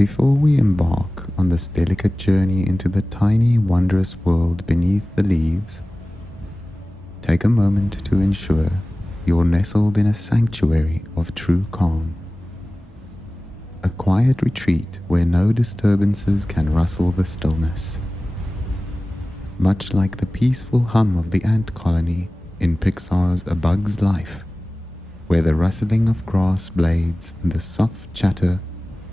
Before we embark on this delicate journey into the tiny, wondrous world beneath the leaves, take a moment to ensure you're nestled in a sanctuary of true calm. A quiet retreat where no disturbances can rustle the stillness. Much like the peaceful hum of the ant colony in Pixar's A Bug's Life, where the rustling of grass blades and the soft chatter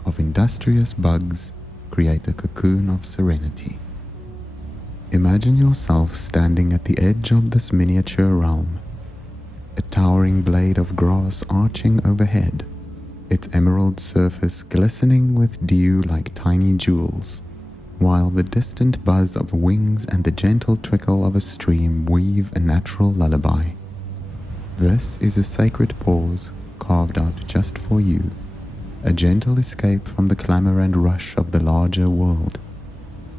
of industrious bugs create a cocoon of serenity. Imagine yourself standing at the edge of this miniature realm, a towering blade of grass arching overhead, its emerald surface glistening with dew like tiny jewels, while the distant buzz of wings and the gentle trickle of a stream weave a natural lullaby. This is a sacred pause carved out just for you, a gentle escape from the clamor and rush of the larger world,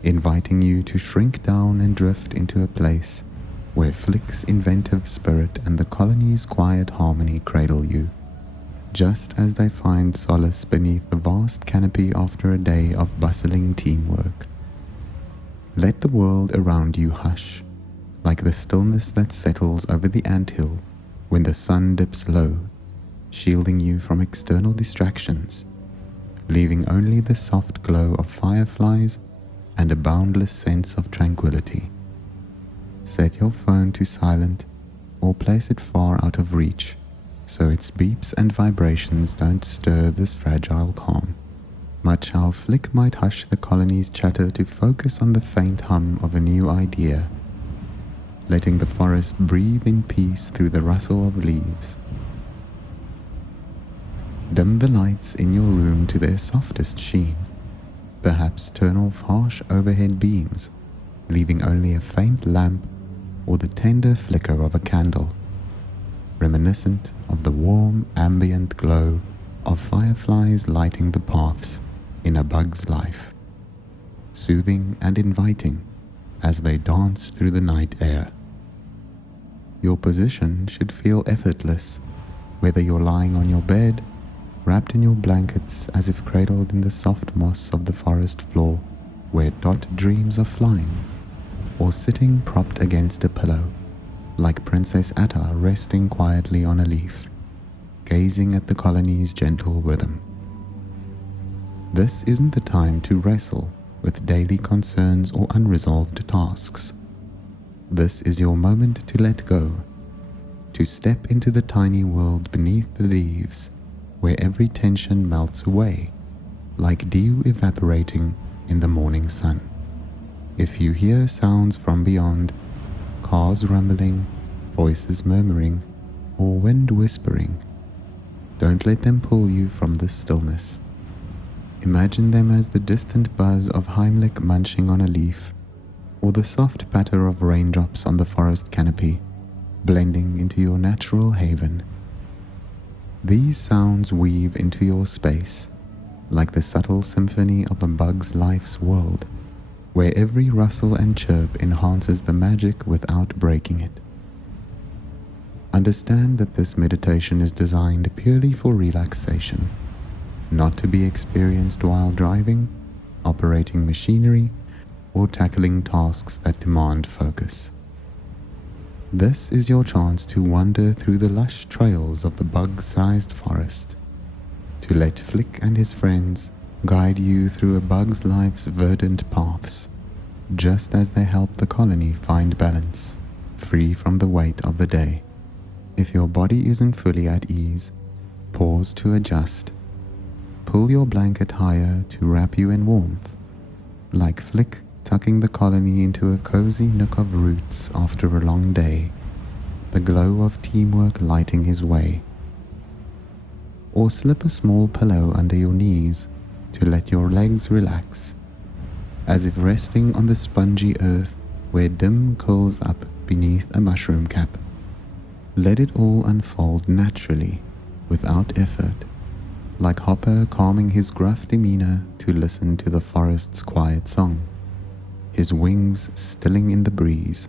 inviting you to shrink down and drift into a place where Flick's inventive spirit and the colony's quiet harmony cradle you, just as they find solace beneath the vast canopy after a day of bustling teamwork. Let the world around you hush, like the stillness that settles over the anthill when the sun dips low, shielding you from external distractions, leaving only the soft glow of fireflies and a boundless sense of tranquility. Set your phone to silent or place it far out of reach so its beeps and vibrations don't stir this fragile calm. Much how Flick might hush the colony's chatter to focus on the faint hum of a new idea, letting the forest breathe in peace through the rustle of leaves. Dim the lights in your room to their softest sheen. Perhaps turn off harsh overhead beams, leaving only a faint lamp or the tender flicker of a candle, reminiscent of the warm ambient glow of fireflies lighting the paths in a bug's life, soothing and inviting as they dance through the night air. Your position should feel effortless, whether you're lying on your bed, wrapped in your blankets as if cradled in the soft moss of the forest floor where Dot dreams of flying, or sitting propped against a pillow, like Princess Atta resting quietly on a leaf, gazing at the colony's gentle rhythm. This isn't the time to wrestle with daily concerns or unresolved tasks. This is your moment to let go, to step into the tiny world beneath the leaves, where every tension melts away, like dew evaporating in the morning sun. If you hear sounds from beyond, cars rumbling, voices murmuring, or wind whispering, don't let them pull you from this stillness. Imagine them as the distant buzz of Heimlich munching on a leaf, or the soft patter of raindrops on the forest canopy, blending into your natural haven. These sounds weave into your space, like the subtle symphony of a bug's life's world, where every rustle and chirp enhances the magic without breaking it. Understand that this meditation is designed purely for relaxation, not to be experienced while driving, operating machinery, or tackling tasks that demand focus. This is your chance to wander through the lush trails of the bug-sized forest, to let Flick and his friends guide you through a bug's life's verdant paths, just as they help the colony find balance, free from the weight of the day. If your body isn't fully at ease, pause to adjust. Pull your blanket higher to wrap you in warmth, like Flick tucking the colony into a cozy nook of roots after a long day, the glow of teamwork lighting his way. Or slip a small pillow under your knees to let your legs relax, as if resting on the spongy earth where dim curls up beneath a mushroom cap. Let it all unfold naturally, without effort, like Hopper calming his gruff demeanor to listen to the forest's quiet song, his wings stilling in the breeze.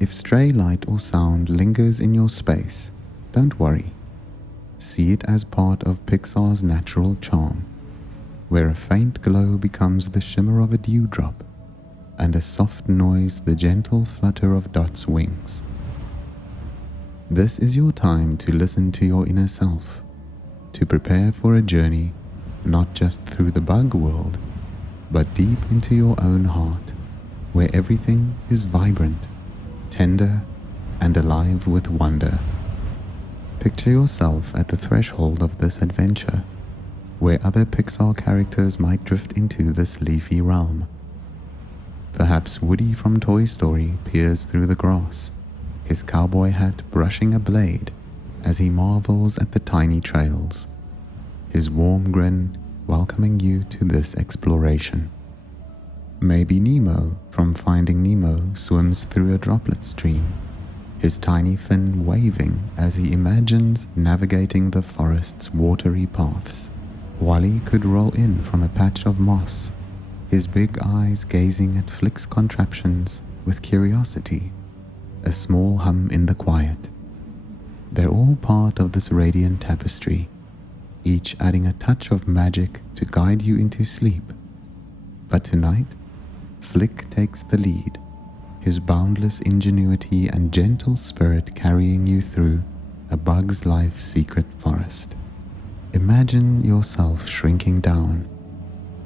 If stray light or sound lingers in your space, don't worry. See it as part of Pixar's natural charm. where a faint glow becomes the shimmer of a dewdrop, and a soft noise the gentle flutter of Dot's wings. This is your time to listen to your inner self, to prepare for a journey not just through the bug world, but deep into your own heart, where everything is vibrant, tender, and alive with wonder. Picture yourself at the threshold of this adventure, where other Pixar characters might drift into this leafy realm. Perhaps Woody from Toy Story peers through the grass, his cowboy hat brushing a blade as he marvels at the tiny trails, his warm grin welcoming you to this exploration. Maybe Nemo from Finding Nemo swims through a droplet stream, his tiny fin waving as he imagines navigating the forest's watery paths. Wally could roll in from a patch of moss, his big eyes gazing at Flick's contraptions with curiosity, a small hum in the quiet. They're all part of this radiant tapestry, each adding a touch of magic to guide you into sleep. But tonight, Flick takes the lead, his boundless ingenuity and gentle spirit carrying you through a bug's life secret forest. Imagine yourself shrinking down,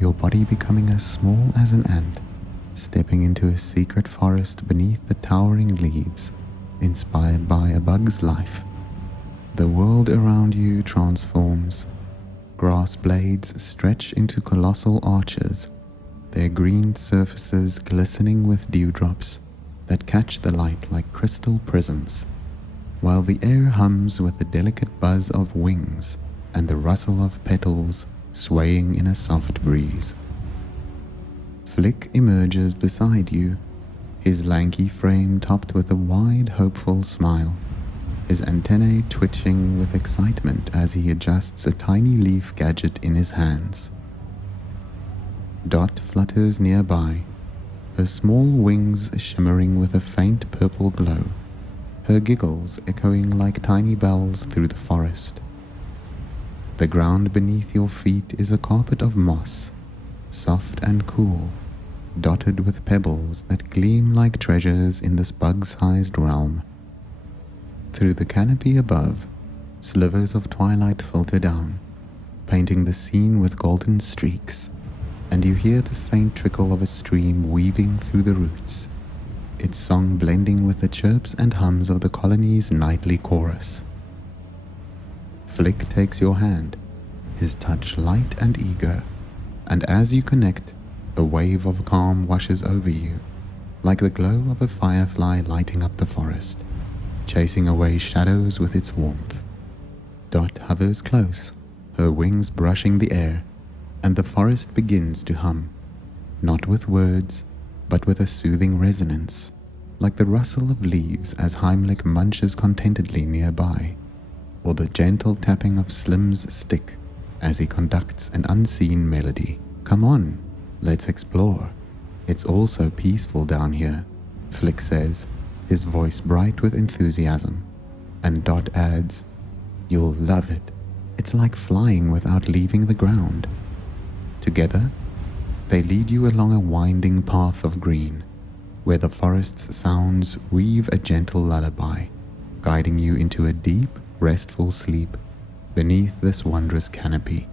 your body becoming as small as an ant, stepping into a secret forest beneath the towering leaves, inspired by a bug's life. The world around you transforms. Grass blades stretch into colossal arches, their green surfaces glistening with dewdrops that catch the light like crystal prisms, while the air hums with the delicate buzz of wings and the rustle of petals swaying in a soft breeze. Flick emerges beside you, his lanky frame topped with a wide, hopeful smile, his antennae twitching with excitement as he adjusts a tiny leaf gadget in his hands. Dot flutters nearby, her small wings shimmering with a faint purple glow, her giggles echoing like tiny bells through the forest. The ground beneath your feet is a carpet of moss, soft and cool, dotted with pebbles that gleam like treasures in this bug-sized realm. Through the canopy above, slivers of twilight filter down, painting the scene with golden streaks, and you hear the faint trickle of a stream weaving through the roots, its song blending with the chirps and hums of the colony's nightly chorus. Flick takes your hand, his touch light and eager, and as you connect, a wave of calm washes over you, like the glow of a firefly lighting up the forest, chasing away shadows with its warmth. Dot hovers close, her wings brushing the air, and the forest begins to hum, not with words, but with a soothing resonance, like the rustle of leaves as Heimlich munches contentedly nearby, or the gentle tapping of Slim's stick as he conducts an unseen melody. Come on, let's explore. It's all so peaceful down here, Flick says, his voice bright with enthusiasm, and Dot adds, you'll love it. It's like flying without leaving the ground. Together, they lead you along a winding path of green, where the forest's sounds weave a gentle lullaby, guiding you into a deep, restful sleep beneath this wondrous canopy.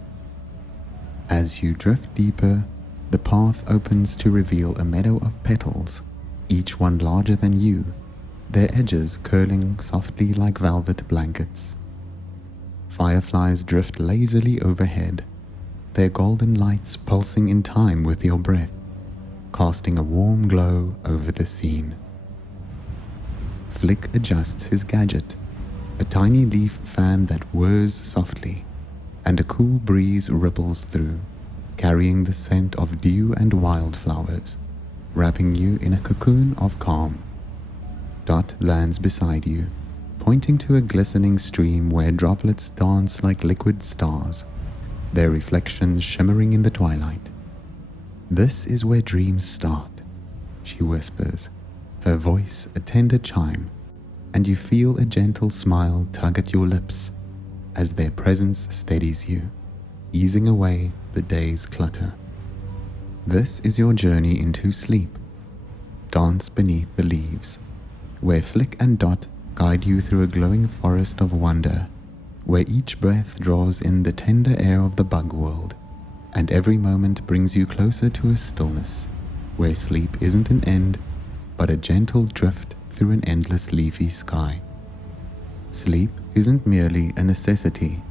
As you drift deeper, the path opens to reveal a meadow of petals, each one larger than you, their edges curling softly like velvet blankets. Fireflies drift lazily overhead, their golden lights pulsing in time with your breath, casting a warm glow over the scene. Flick adjusts his gadget, a tiny leaf fan that whirs softly, and a cool breeze ripples through, carrying the scent of dew and wildflowers, wrapping you in a cocoon of calm. Dot lands beside you, pointing to a glistening stream where droplets dance like liquid stars, their reflections shimmering in the twilight. This is where dreams start, she whispers, her voice a tender chime, and you feel a gentle smile tug at your lips as their presence steadies you. easing away the day's clutter. This is your journey into sleep. Dance beneath the leaves, where Flick and Dot guide you through a glowing forest of wonder, where each breath draws in the tender air of the bug world, and every moment brings you closer to a stillness, where sleep isn't an end, but a gentle drift through an endless leafy sky. Sleep isn't merely a necessity,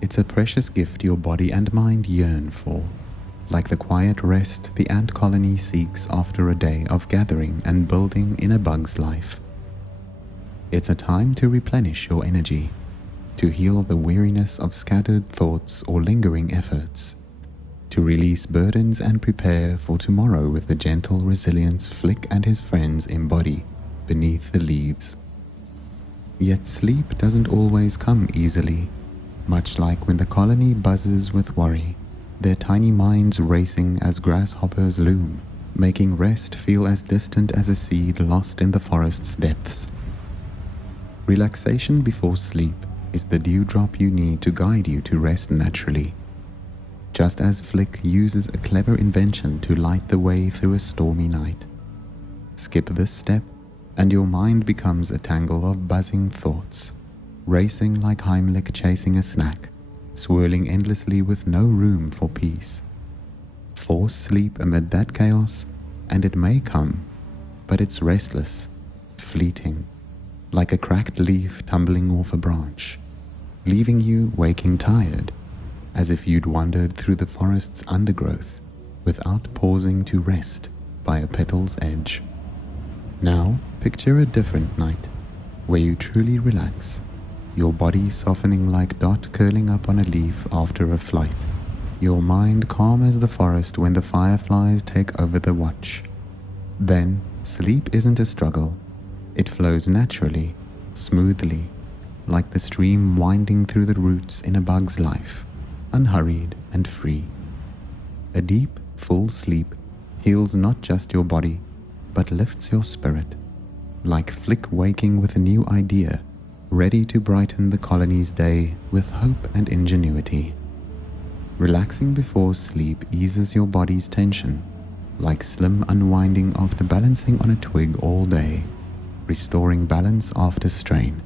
it's a precious gift your body and mind yearn for, like the quiet rest the ant colony seeks after a day of gathering and building in a bug's life. It's a time to replenish your energy, to heal the weariness of scattered thoughts or lingering efforts, to release burdens and prepare for tomorrow with the gentle resilience Flick and his friends embody beneath the leaves. Yet sleep doesn't always come easily, much like when the colony buzzes with worry, their tiny minds racing as grasshoppers loom, making rest feel as distant as a seed lost in the forest's depths. Relaxation before sleep is the dewdrop you need to guide you to rest naturally. Just as Flick uses a clever invention to light the way through a stormy night. Skip this step, and your mind becomes a tangle of buzzing thoughts, racing like Heimlich chasing a snack, swirling endlessly with no room for peace. Force sleep amid that chaos, and it may come, but it's restless, fleeting, like a cracked leaf tumbling off a branch, leaving you waking tired, as if you'd wandered through the forest's undergrowth without pausing to rest by a petal's edge. Now, picture a different night, where you truly relax, your body softening like Dot curling up on a leaf after a flight, your mind calm as the forest when the fireflies take over the watch. Then, sleep isn't a struggle. It flows naturally, smoothly, like the stream winding through the roots in a bug's life, unhurried and free. A deep, full sleep heals not just your body, but lifts your spirit, like Flick waking with a new idea, ready to brighten the colony's day with hope and ingenuity. Relaxing before sleep eases your body's tension, like Slim unwinding after balancing on a twig all day, restoring balance after strain.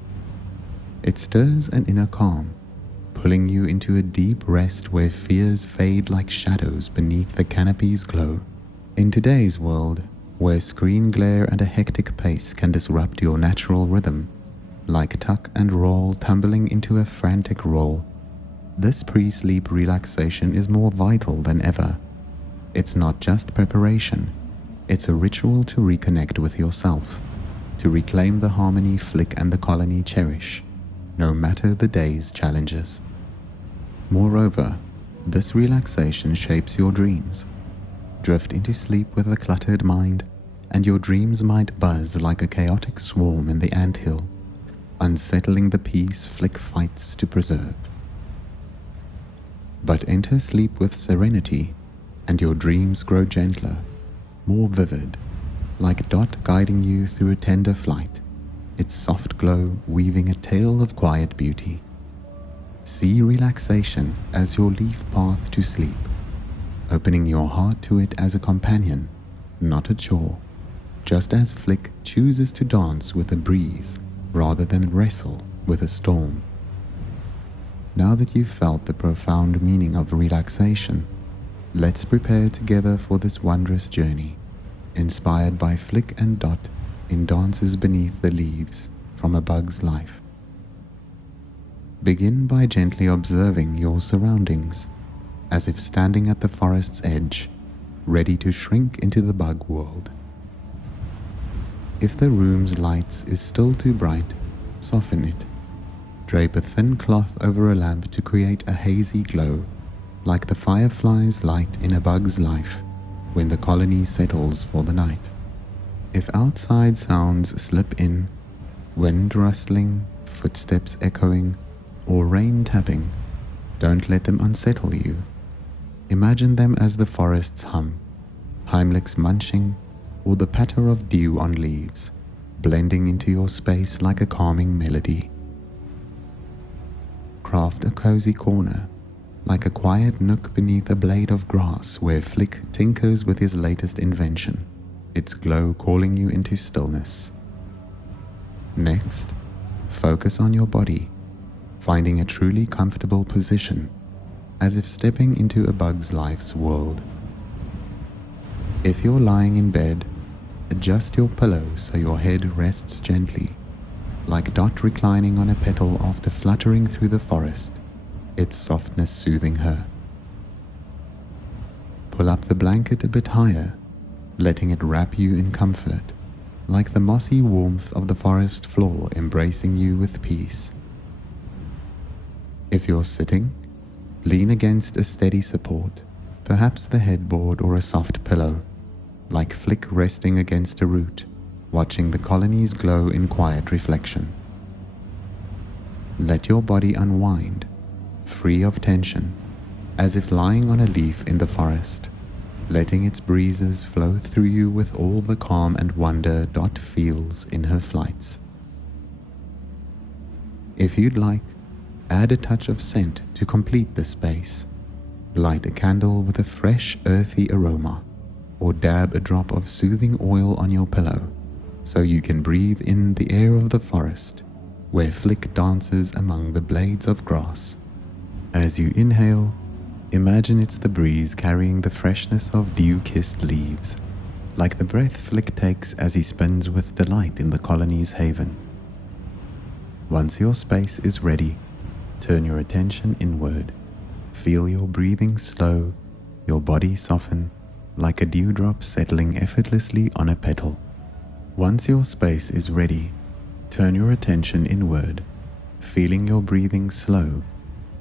It stirs an inner calm, pulling you into a deep rest where fears fade like shadows beneath the canopy's glow. In today's world, where screen glare and a hectic pace can disrupt your natural rhythm, like tuck and roll tumbling into a frantic roll, this pre-sleep relaxation is more vital than ever. It's not just preparation, it's a ritual to reconnect with yourself, to reclaim the harmony Flick and the colony cherish, no matter the day's challenges. Moreover, this relaxation shapes your dreams. Drift into sleep with a cluttered mind, and your dreams might buzz like a chaotic swarm in the anthill, unsettling the peace Flick fights to preserve. But enter sleep with serenity, and your dreams grow gentler, more vivid, like Dot guiding you through a tender flight, its soft glow weaving a tale of quiet beauty. See relaxation as your leaf path to sleep, opening your heart to it as a companion, not a chore, just as Flick chooses to dance with a breeze rather than wrestle with a storm. Now that you've felt the profound meaning of relaxation, let's prepare together for this wondrous journey, inspired by Flick and Dot in Dances Beneath the Leaves from a Bug's Life. Begin by gently observing your surroundings, as if standing at the forest's edge, ready to shrink into the bug world. If the room's lights is still too bright, soften it. Drape a thin cloth over a lamp to create a hazy glow, like the fireflies light in a bug's life when the colony settles for the night. If outside sounds slip in, wind rustling, footsteps echoing, or rain tapping, don't let them unsettle you. Imagine them as the forest's hum, Heimlich's munching, or the patter of dew on leaves, blending into your space like a calming melody. Craft a cozy corner, like a quiet nook beneath a blade of grass where Flick tinkers with his latest invention, its glow calling you into stillness. Next, focus on your body, finding a truly comfortable position, as if stepping into a bug's life's world. If you're lying in bed, adjust your pillow so your head rests gently, like Dot reclining on a petal after fluttering through the forest, its softness soothing her. Pull up the blanket a bit higher, letting it wrap you in comfort, like the mossy warmth of the forest floor embracing you with peace. If you're sitting, lean against a steady support, perhaps the headboard or a soft pillow, like Flick resting against a root, watching the colonies glow in quiet reflection. Let your body unwind, free of tension, as if lying on a leaf in the forest, letting its breezes flow through you with all the calm and wonder Dot feels in her flights. If you'd like, add a touch of scent to complete the space. Light a candle with a fresh, earthy aroma, or dab a drop of soothing oil on your pillow, so you can breathe in the air of the forest, where Flick dances among the blades of grass. As you inhale, imagine it's the breeze carrying the freshness of dew-kissed leaves, like the breath Flick takes as he spins with delight in the colony's haven. Once your space is ready, turn your attention inward. Feel your breathing slow, your body soften, like a dewdrop settling effortlessly on a petal. Once your space is ready, turn your attention inward, feeling your breathing slow,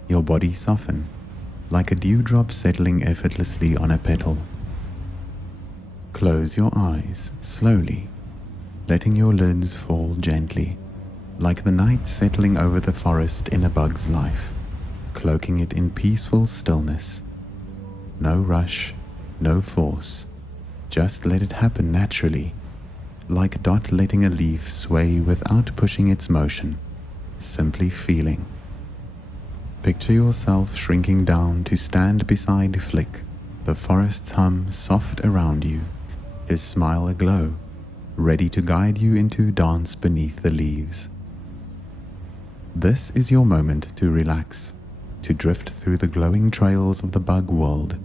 your body soften, like a dewdrop settling effortlessly on a petal. Close your eyes slowly, letting your lids fall gently, like the night settling over the forest in a bug's life, cloaking it in peaceful stillness. No rush, no force, just let it happen naturally, like Dot letting a leaf sway without pushing its motion, simply feeling. Picture yourself shrinking down to stand beside Flick, the forest's hum soft around you, his smile aglow, ready to guide you into dance beneath the leaves. This is your moment to relax, to drift through the glowing trails of the bug world,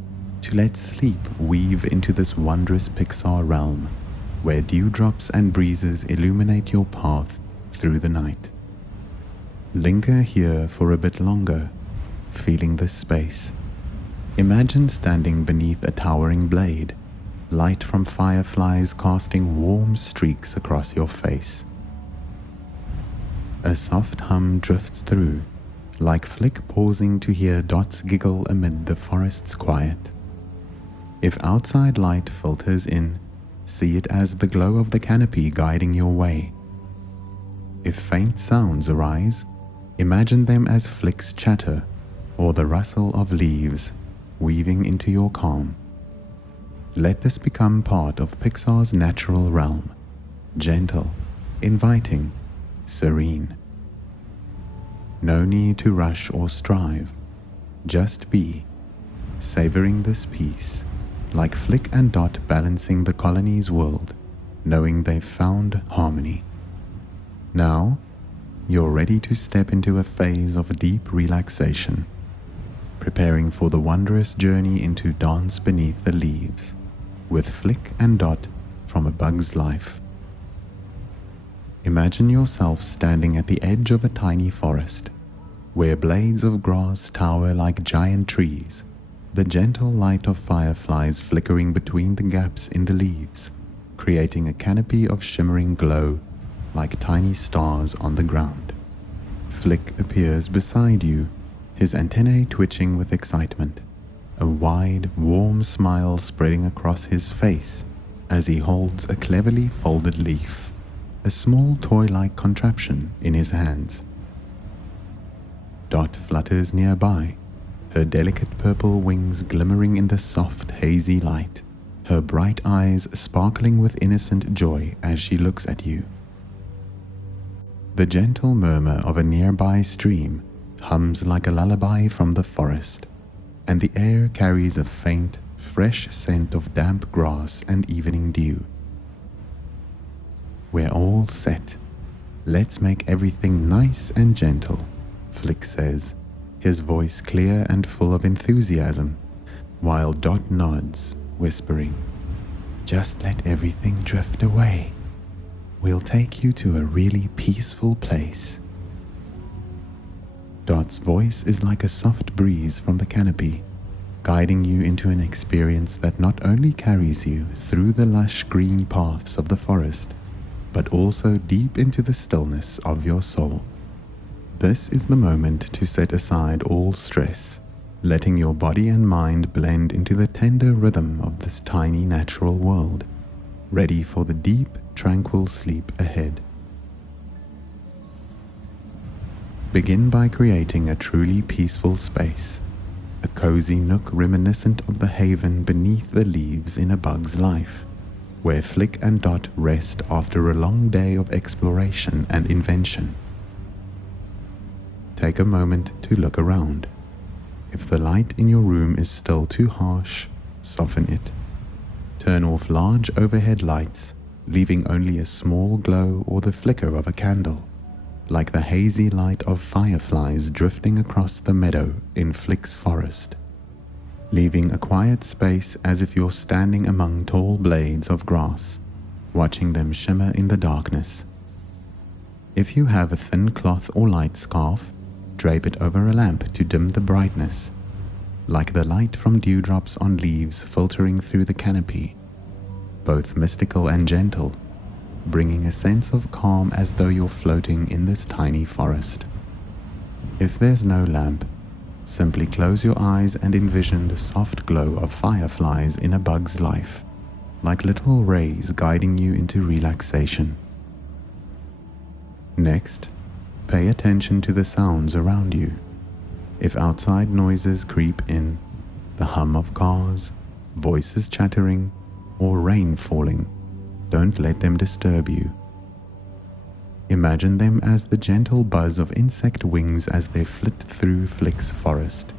to let sleep weave into this wondrous Pixar realm, where dewdrops and breezes illuminate your path through the night. Linger here for a bit longer, feeling this space. Imagine standing beneath a towering blade, light from fireflies casting warm streaks across your face. A soft hum drifts through, like Flick pausing to hear Dot's giggle amid the forest's quiet. If outside light filters in, see it as the glow of the canopy guiding your way. If faint sounds arise, imagine them as Flick's chatter or the rustle of leaves weaving into your calm. Let this become part of Pixar's natural realm, gentle, inviting, serene. No need to rush or strive, just be, savoring this peace, like Flick and Dot balancing the colony's world, knowing they've found harmony. Now, you're ready to step into a phase of deep relaxation, preparing for the wondrous journey into dance beneath the leaves, with Flick and Dot from A Bug's Life. Imagine yourself standing at the edge of a tiny forest, where blades of grass tower like giant trees, the gentle light of fireflies flickering between the gaps in the leaves, creating a canopy of shimmering glow like tiny stars on the ground. Flick appears beside you, his antennae twitching with excitement, a wide, warm smile spreading across his face as he holds a cleverly folded leaf, a small toy-like contraption in his hands. Dot flutters nearby, her delicate purple wings glimmering in the soft, hazy light, her bright eyes sparkling with innocent joy as she looks at you. The gentle murmur of a nearby stream hums like a lullaby from the forest, and the air carries a faint, fresh scent of damp grass and evening dew. We're all set. Let's make everything nice and gentle, Flick says, his voice clear and full of enthusiasm, while Dot nods, whispering, "Just let everything drift away. We'll take you to a really peaceful place." Dot's voice is like a soft breeze from the canopy, guiding you into an experience that not only carries you through the lush green paths of the forest, but also deep into the stillness of your soul. This is the moment to set aside all stress, letting your body and mind blend into the tender rhythm of this tiny natural world, ready for the deep, tranquil sleep ahead. Begin by creating a truly peaceful space, a cozy nook reminiscent of the haven beneath the leaves in a bug's life, where Flick and Dot rest after a long day of exploration and invention. Take a moment to look around. If the light in your room is still too harsh, soften it. Turn off large overhead lights, leaving only a small glow or the flicker of a candle, like the hazy light of fireflies drifting across the meadow in Flick's forest, leaving a quiet space as if you're standing among tall blades of grass, watching them shimmer in the darkness. If you have a thin cloth or light scarf, drape it over a lamp to dim the brightness, like the light from dewdrops on leaves filtering through the canopy, both mystical and gentle, bringing a sense of calm as though you're floating in this tiny forest. If there's no lamp, simply close your eyes and envision the soft glow of fireflies in a bug's life, like little rays guiding you into relaxation. Next, pay attention to the sounds around you. If outside noises creep in, the hum of cars, voices chattering, or rain falling, don't let them disturb you. Imagine them as the gentle buzz of insect wings as they flit through Flick's forest,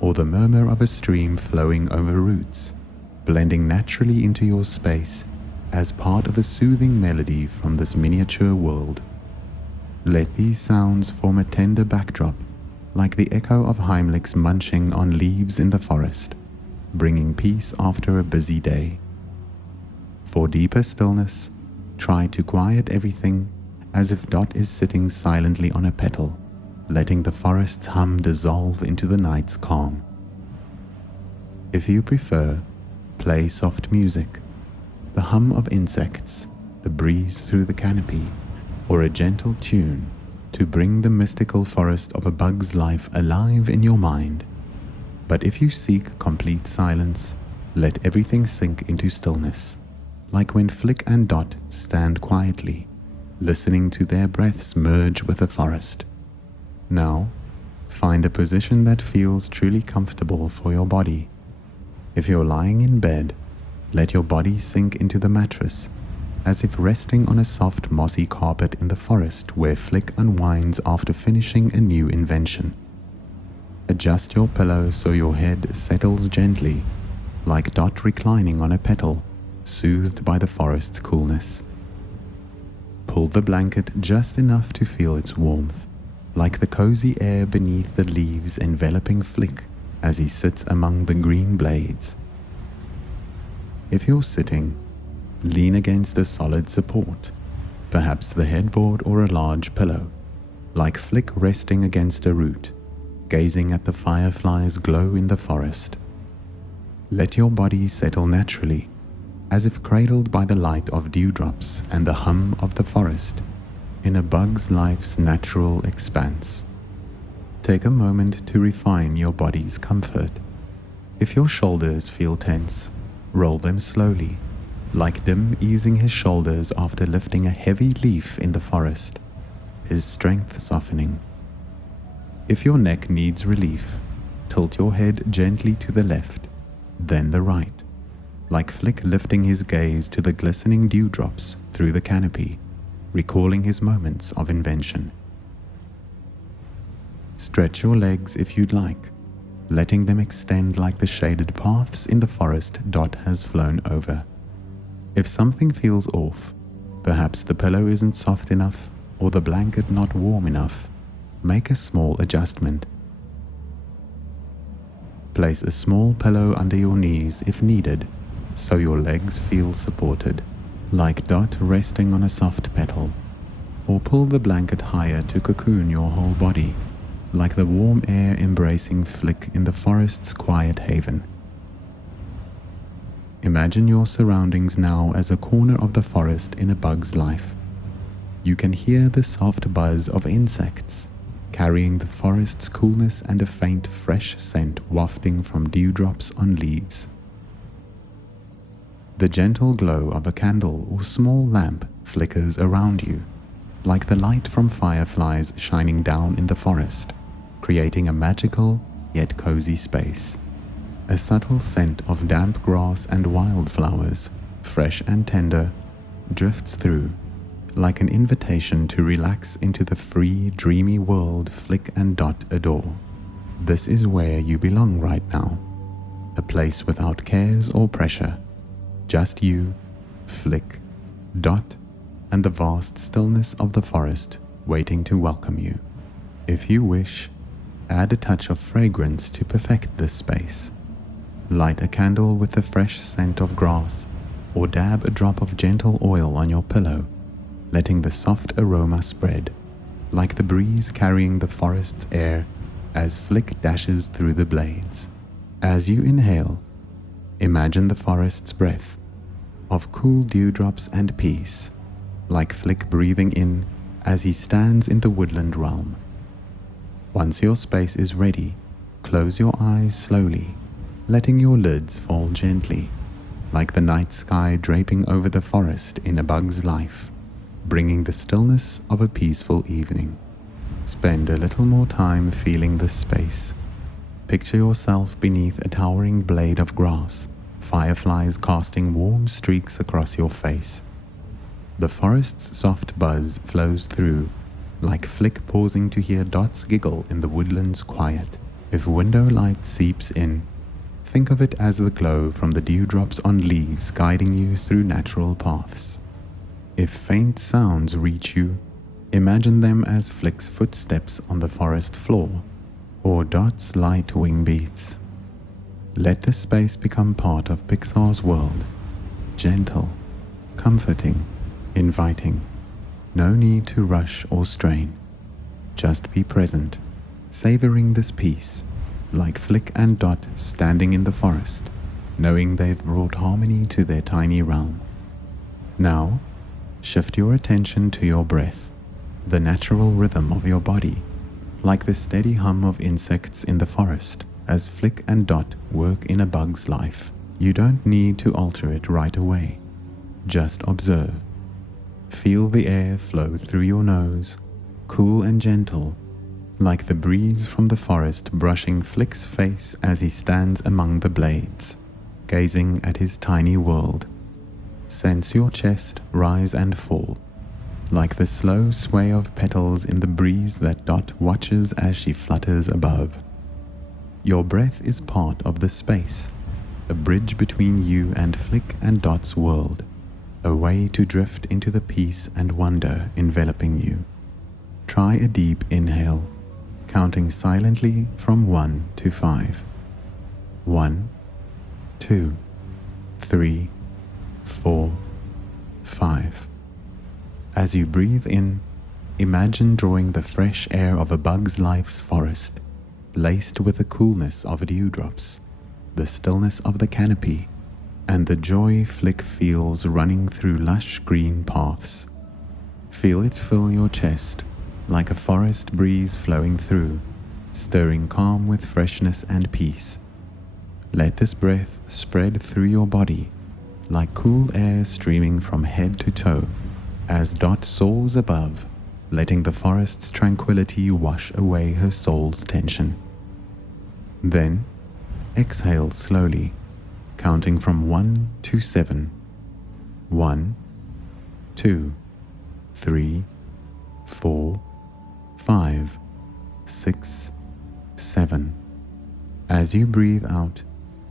or the murmur of a stream flowing over roots, blending naturally into your space as part of a soothing melody from this miniature world. Let these sounds form a tender backdrop, like the echo of Heimlich's munching on leaves in the forest, bringing peace after a busy day. For deeper stillness, try to quiet everything as if Dot is sitting silently on a petal, letting the forest's hum dissolve into the night's calm. If you prefer, play soft music, the hum of insects, the breeze through the canopy, or a gentle tune to bring the mystical forest of a bug's life alive in your mind. But if you seek complete silence, let everything sink into stillness, like when Flick and Dot stand quietly, listening to their breaths merge with the forest. Now, find a position that feels truly comfortable for your body. If you're lying in bed, let your body sink into the mattress, as if resting on a soft mossy carpet in the forest where Flick unwinds after finishing a new invention. Adjust your pillow so your head settles gently, like Dot reclining on a petal, soothed by the forest's coolness. Pull the blanket just enough to feel its warmth, like the cozy air beneath the leaves enveloping Flick as he sits among the green blades. If you're sitting, lean against a solid support, perhaps the headboard or a large pillow, like Flick resting against a root, gazing at the fireflies glow in the forest. Let your body settle naturally, as if cradled by the light of dewdrops and the hum of the forest, in a bug's life's natural expanse. Take a moment to refine your body's comfort. If your shoulders feel tense, roll them slowly, like Dim easing his shoulders after lifting a heavy leaf in the forest, his strength softening. If your neck needs relief, tilt your head gently to the left, then the right, like Flick lifting his gaze to the glistening dewdrops through the canopy, recalling his moments of invention. Stretch your legs if you'd like, letting them extend like the shaded paths in the forest Dot has flown over. If something feels off, perhaps the pillow isn't soft enough or the blanket not warm enough, make a small adjustment. Place a small pillow under your knees if needed, so your legs feel supported, like Dot resting on a soft petal, or pull the blanket higher to cocoon your whole body, like the warm air embracing Flick in the forest's quiet haven. Imagine your surroundings now as a corner of the forest in a bug's life. You can hear the soft buzz of insects, carrying the forest's coolness and a faint fresh scent wafting from dewdrops on leaves. The gentle glow of a candle or small lamp flickers around you, like the light from fireflies shining down in the forest, creating a magical yet cozy space. A subtle scent of damp grass and wildflowers, fresh and tender, drifts through, like an invitation to relax into the free, dreamy world Flick and Dot adore. This is where you belong right now, a place without cares or pressure, just you, Flick, Dot, and the vast stillness of the forest waiting to welcome you. If you wish, add a touch of fragrance to perfect this space. Light a candle with the fresh scent of grass, or dab a drop of gentle oil on your pillow, letting the soft aroma spread, like the breeze carrying the forest's air as Flick dashes through the blades. As you inhale, imagine the forest's breath of cool dewdrops and peace, like Flick breathing in as he stands in the woodland realm. Once your space is ready, close your eyes slowly, letting your lids fall gently, like the night sky draping over the forest in a bug's life, bringing the stillness of a peaceful evening. Spend a little more time feeling this space. Picture yourself beneath a towering blade of grass, fireflies casting warm streaks across your face. The forest's soft buzz flows through, like Flick pausing to hear Dot's giggle in the woodland's quiet. If window light seeps in, think of it as the glow from the dewdrops on leaves guiding you through natural paths. If faint sounds reach you, imagine them as Flick's footsteps on the forest floor, or Dot's light wing beats. Let the space become part of Pixar's world, gentle, comforting, inviting. No need to rush or strain. Just be present, savoring this peace, like Flick and Dot standing in the forest, knowing they've brought harmony to their tiny realm. Now, shift your attention to your breath, the natural rhythm of your body, like the steady hum of insects in the forest as Flick and Dot work in a bug's life. You don't need to alter it right away. Just observe. Feel the air flow through your nose, cool and gentle, like the breeze from the forest brushing Flick's face as he stands among the blades, gazing at his tiny world. Sense your chest rise and fall, like the slow sway of petals in the breeze that Dot watches as she flutters above. Your breath is part of the space, a bridge between you and Flick and Dot's world, a way to drift into the peace and wonder enveloping you. Try a deep inhale, counting silently from 1 to 5. 1, 2, 3, 4, 5. As you breathe in, imagine drawing the fresh air of a bug's life's forest, laced with the coolness of dewdrops, the stillness of the canopy, and the joy Flick feels running through lush green paths. Feel it fill your chest, like a forest breeze flowing through, stirring calm with freshness and peace. Let this breath spread through your body, like cool air streaming from head to toe, as Dot soars above, letting the forest's tranquility wash away her soul's tension. Then, exhale slowly, counting from 1 to 7. 1, 2, 3, 4, 5, 6, 7. As you breathe out,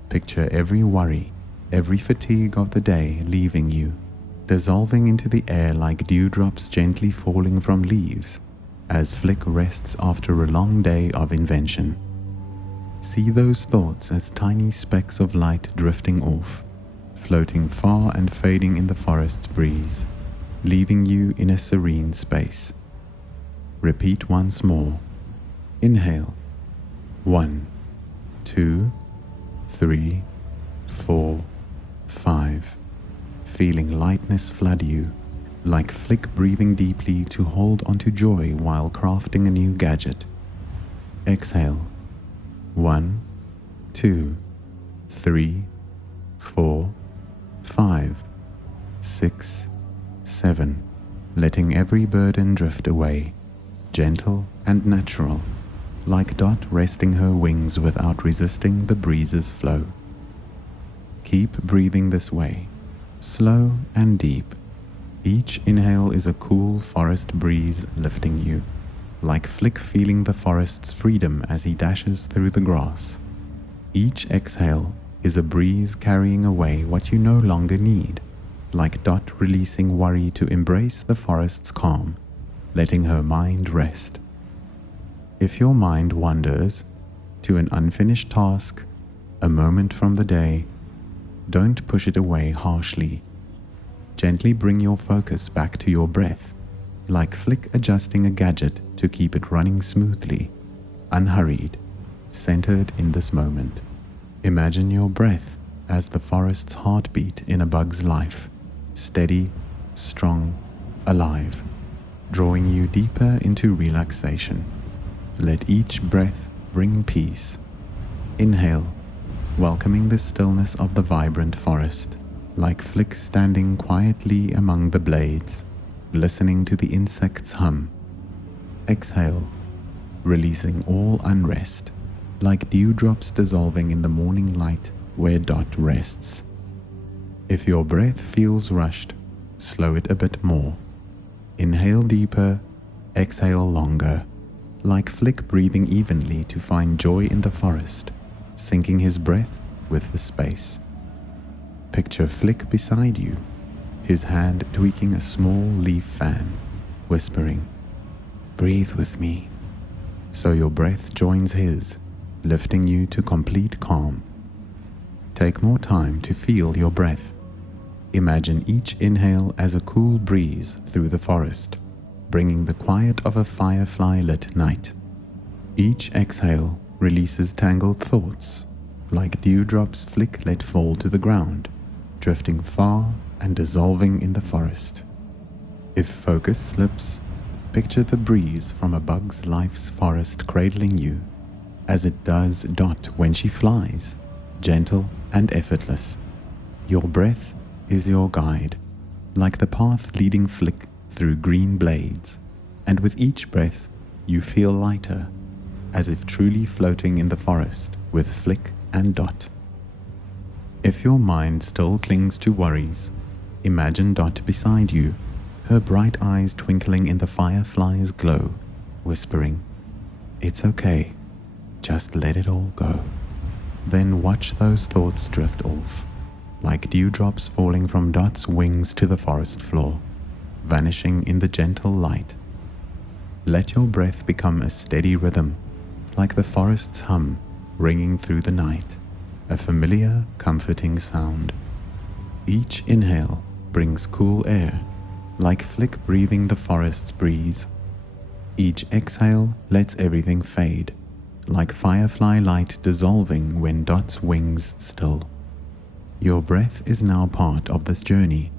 picture every worry, every fatigue of the day leaving you, dissolving into the air like dewdrops gently falling from leaves as Flick rests after a long day of invention. See those thoughts as tiny specks of light drifting off, floating far and fading in the forest's breeze, leaving you in a serene space. Repeat once more. Inhale. 1, 2, 3, 4, 5. Feeling lightness flood you, like Flick breathing deeply to hold onto joy while crafting a new gadget. Exhale. 1, 2, 3, 4, 5, 6, 7. Letting every burden drift away, gentle and natural, like Dot resting her wings without resisting the breeze's flow. Keep breathing this way, slow and deep. Each inhale is a cool forest breeze lifting you, like Flick feeling the forest's freedom as he dashes through the grass. Each exhale is a breeze carrying away what you no longer need, like Dot releasing worry to embrace the forest's calm, letting her mind rest. If your mind wanders to an unfinished task, a moment from the day, don't push it away harshly. Gently bring your focus back to your breath, like Flick adjusting a gadget to keep it running smoothly, unhurried, centered in this moment. Imagine your breath as the forest's heartbeat in a bug's life, steady, strong, alive, drawing you deeper into relaxation. Let each breath bring peace. Inhale, welcoming the stillness of the vibrant forest, like Flick standing quietly among the blades, listening to the insects hum. Exhale, releasing all unrest, like dewdrops dissolving in the morning light where Dot rests. If your breath feels rushed, slow it a bit more. Inhale deeper, exhale longer, like Flick breathing evenly to find joy in the forest, syncing his breath with the space. Picture Flick beside you, his hand tweaking a small leaf fan, whispering, "Breathe with me." So your breath joins his, lifting you to complete calm. Take more time to feel your breath. Imagine each inhale as a cool breeze through the forest, bringing the quiet of a firefly-lit night. Each exhale releases tangled thoughts, like dewdrops Flick let fall to the ground, drifting far and dissolving in the forest. If focus slips, picture the breeze from a bug's life's forest cradling you, as it does Dot when she flies, gentle and effortless. Your breath is your guide, like the path leading Flick through green blades, and with each breath you feel lighter, as if truly floating in the forest with Flick and Dot. If your mind still clings to worries, imagine Dot beside you, her bright eyes twinkling in the firefly's glow, whispering, "It's okay, just let it all go." Then watch those thoughts drift off, like dewdrops falling from Dot's wings to the forest floor, vanishing in the gentle light. Let your breath become a steady rhythm, like the forest's hum ringing through the night, a familiar, comforting sound. Each inhale brings cool air, like Flick breathing the forest's breeze. Each exhale lets everything fade, like firefly light dissolving when Dot's wings still. Your breath is now part of this journey,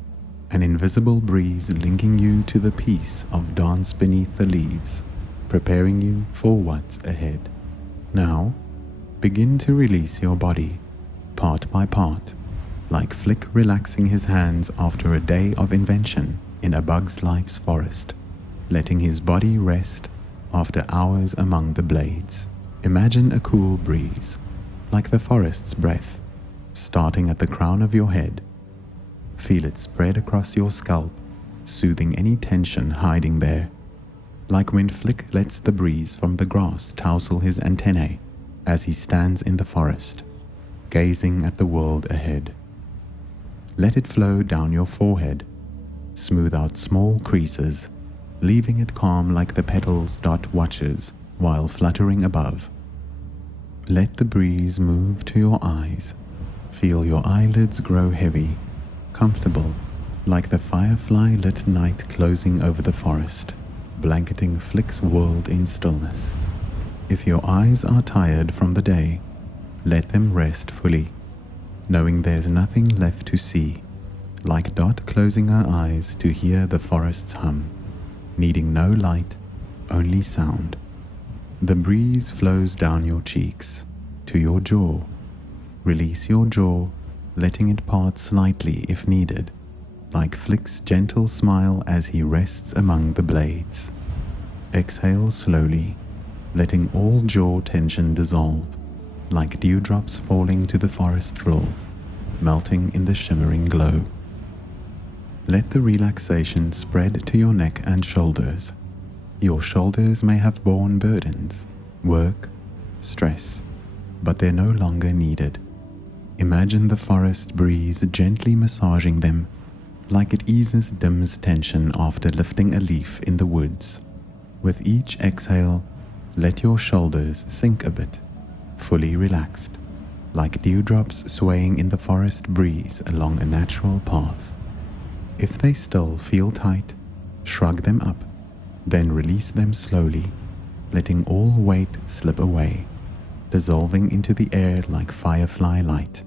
an invisible breeze linking you to the peace of dance beneath the leaves, preparing you for what's ahead. Now, begin to release your body, part by part, like Flick relaxing his hands after a day of invention in a bug's life's forest, letting his body rest after hours among the blades. Imagine a cool breeze, like the forest's breath, starting at the crown of your head. Feel it spread across your scalp, soothing any tension hiding there, like when Flick lets the breeze from the grass tousle his antennae, as he stands in the forest, gazing at the world ahead. Let it flow down your forehead, smooth out small creases, leaving it calm like the petals Dot watches while fluttering above. Let the breeze move to your eyes. Feel your eyelids grow heavy, comfortable, like the firefly-lit night closing over the forest, blanketing Flick's world in stillness. If your eyes are tired from the day, let them rest fully, knowing there's nothing left to see, like Dot closing her eyes to hear the forest's hum, needing no light, only sound. The breeze flows down your cheeks, to your jaw. Release your jaw, letting it part slightly if needed, like Flick's gentle smile as he rests among the blades. Exhale slowly, letting all jaw tension dissolve, like dewdrops falling to the forest floor, melting in the shimmering glow. Let the relaxation spread to your neck and shoulders. Your shoulders may have borne burdens, work, stress, but they're no longer needed. Imagine the forest breeze gently massaging them, like it eases Dim's tension after lifting a leaf in the woods. With each exhale, let your shoulders sink a bit, fully relaxed, like dewdrops swaying in the forest breeze along a natural path. If they still feel tight, shrug them up, then release them slowly, letting all weight slip away, dissolving into the air like firefly light.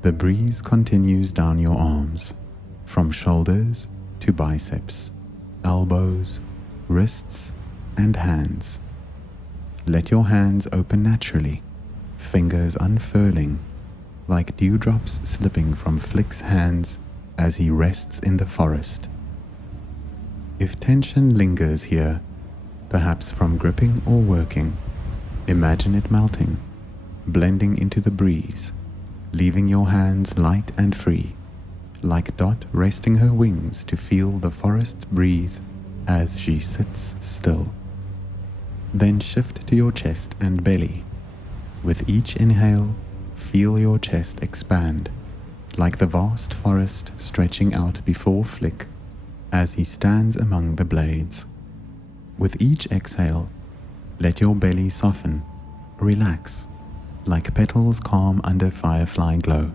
The breeze continues down your arms, from shoulders to biceps, elbows, wrists, and hands. Let your hands open naturally, fingers unfurling, like dewdrops slipping from Flick's hands as he rests in the forest. If tension lingers here, perhaps from gripping or working, imagine it melting, blending into the breeze, leaving your hands light and free, like Dot resting her wings to feel the forest's breeze as she sits still. Then shift to your chest and belly. With each inhale, feel your chest expand, like the vast forest stretching out before Flick as he stands among the blades. With each exhale, let your belly soften, relax, like petals calm under firefly glow.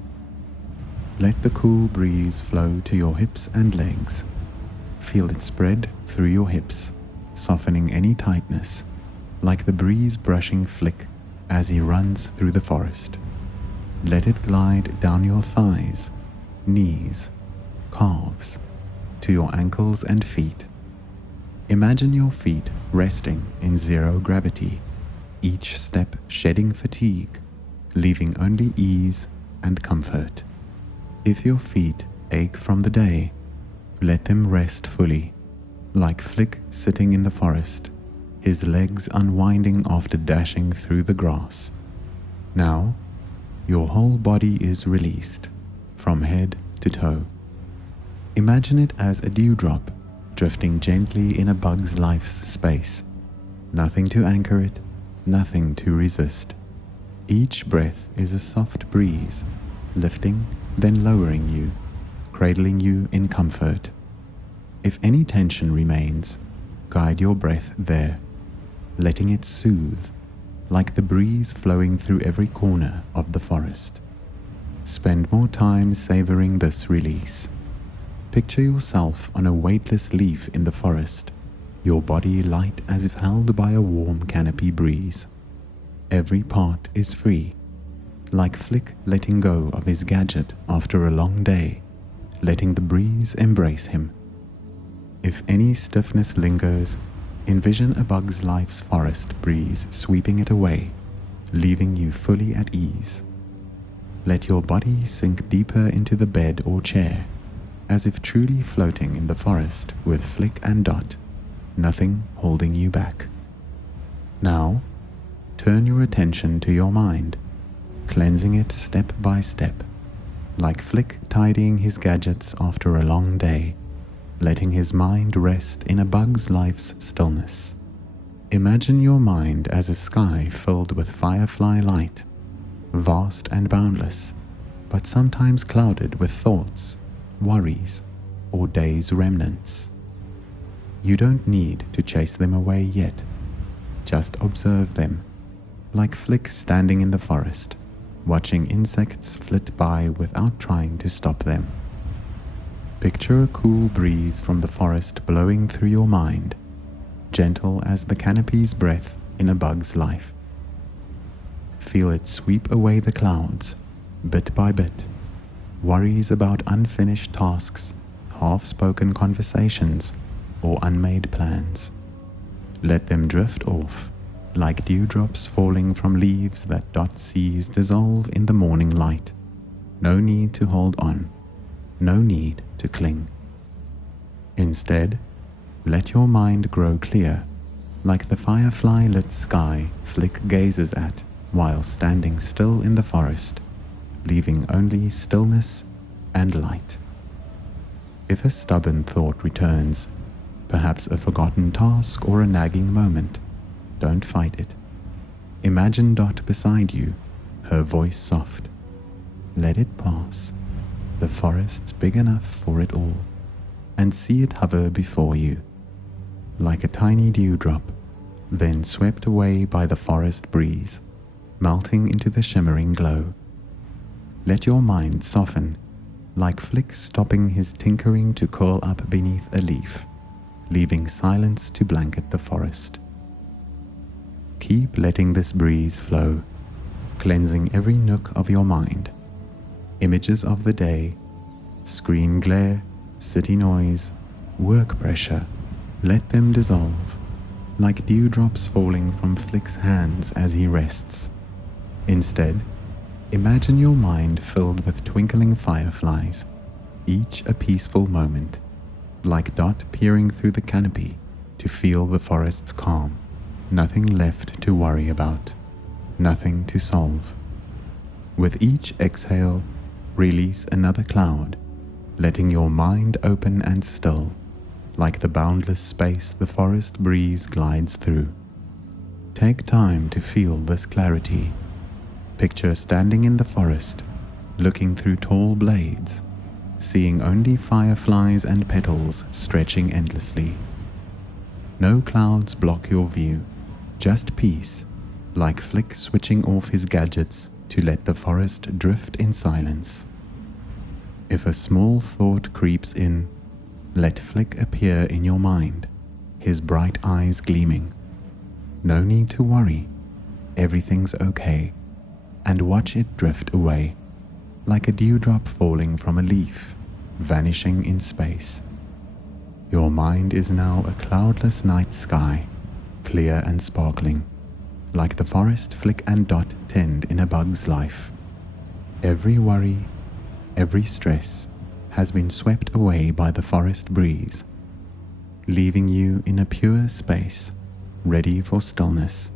Let the cool breeze flow to your hips and legs. Feel it spread through your hips, softening any tightness, like the breeze brushing Flick as he runs through the forest. Let it glide down your thighs, knees, calves, to your ankles and feet. Imagine your feet resting in zero gravity, each step shedding fatigue, leaving only ease and comfort. If your feet ache from the day, let them rest fully, like Flick sitting in the forest, his legs unwinding after dashing through the grass. Now, your whole body is released, from head to toe. Imagine it as a dewdrop, drifting gently in a bug's life's space. Nothing to anchor it, nothing to resist. Each breath is a soft breeze, lifting, then lowering you, cradling you in comfort. If any tension remains, guide your breath there, letting it soothe, like the breeze flowing through every corner of the forest. Spend more time savoring this release. Picture yourself on a weightless leaf in the forest, your body light as if held by a warm canopy breeze. Every part is free, like Flick letting go of his gadget after a long day, letting the breeze embrace him. If any stiffness lingers, envision a bug's life's forest breeze sweeping it away, leaving you fully at ease. Let your body sink deeper into the bed or chair, as if truly floating in the forest with Flick and Dot, nothing holding you back. Now, turn your attention to your mind, cleansing it step by step, like Flick tidying his gadgets after a long day, letting his mind rest in a bug's life's stillness. Imagine your mind as a sky filled with firefly light, vast and boundless, but sometimes clouded with thoughts, worries, or days' remnants. You don't need to chase them away yet. Just observe them, like Flick standing in the forest, watching insects flit by without trying to stop them. Picture a cool breeze from the forest blowing through your mind, gentle as the canopy's breath in a bug's life. Feel it sweep away the clouds, bit by bit, worries about unfinished tasks, half-spoken conversations, or unmade plans. Let them drift off, like dewdrops falling from leaves that dot seas dissolve in the morning light. No need to hold on, no need to cling. Instead, let your mind grow clear, like the firefly-lit sky Flick gazes at while standing still in the forest, leaving only stillness and light. If a stubborn thought returns, perhaps a forgotten task or a nagging moment, don't fight it. Imagine Dot beside you, her voice soft. Let it pass. The forest's big enough for it all, and see it hover before you, like a tiny dewdrop, then swept away by the forest breeze, melting into the shimmering glow. Let your mind soften, like Flick stopping his tinkering to curl up beneath a leaf, leaving silence to blanket the forest. Keep letting this breeze flow, cleansing every nook of your mind. Images of the day, screen glare, city noise, work pressure, let them dissolve, like dewdrops falling from Flick's hands as he rests. Instead, imagine your mind filled with twinkling fireflies, each a peaceful moment, like Dot peering through the canopy to feel the forest's calm. Nothing left to worry about, nothing to solve. With each exhale, release another cloud, letting your mind open and still, like the boundless space the forest breeze glides through. Take time to feel this clarity. Picture standing in the forest, looking through tall blades, seeing only fireflies and petals stretching endlessly. No clouds block your view, just peace, like Flick switching off his gadgets to let the forest drift in silence. If a small thought creeps in, let Flick appear in your mind, his bright eyes gleaming. No need to worry, everything's okay, and watch it drift away, like a dewdrop falling from a leaf, vanishing in space. Your mind is now a cloudless night sky, clear and sparkling, like the forest Flick and Dot tend in a bug's life. Every worry, every stress has been swept away by the forest breeze, leaving you in a pure space, ready for stillness.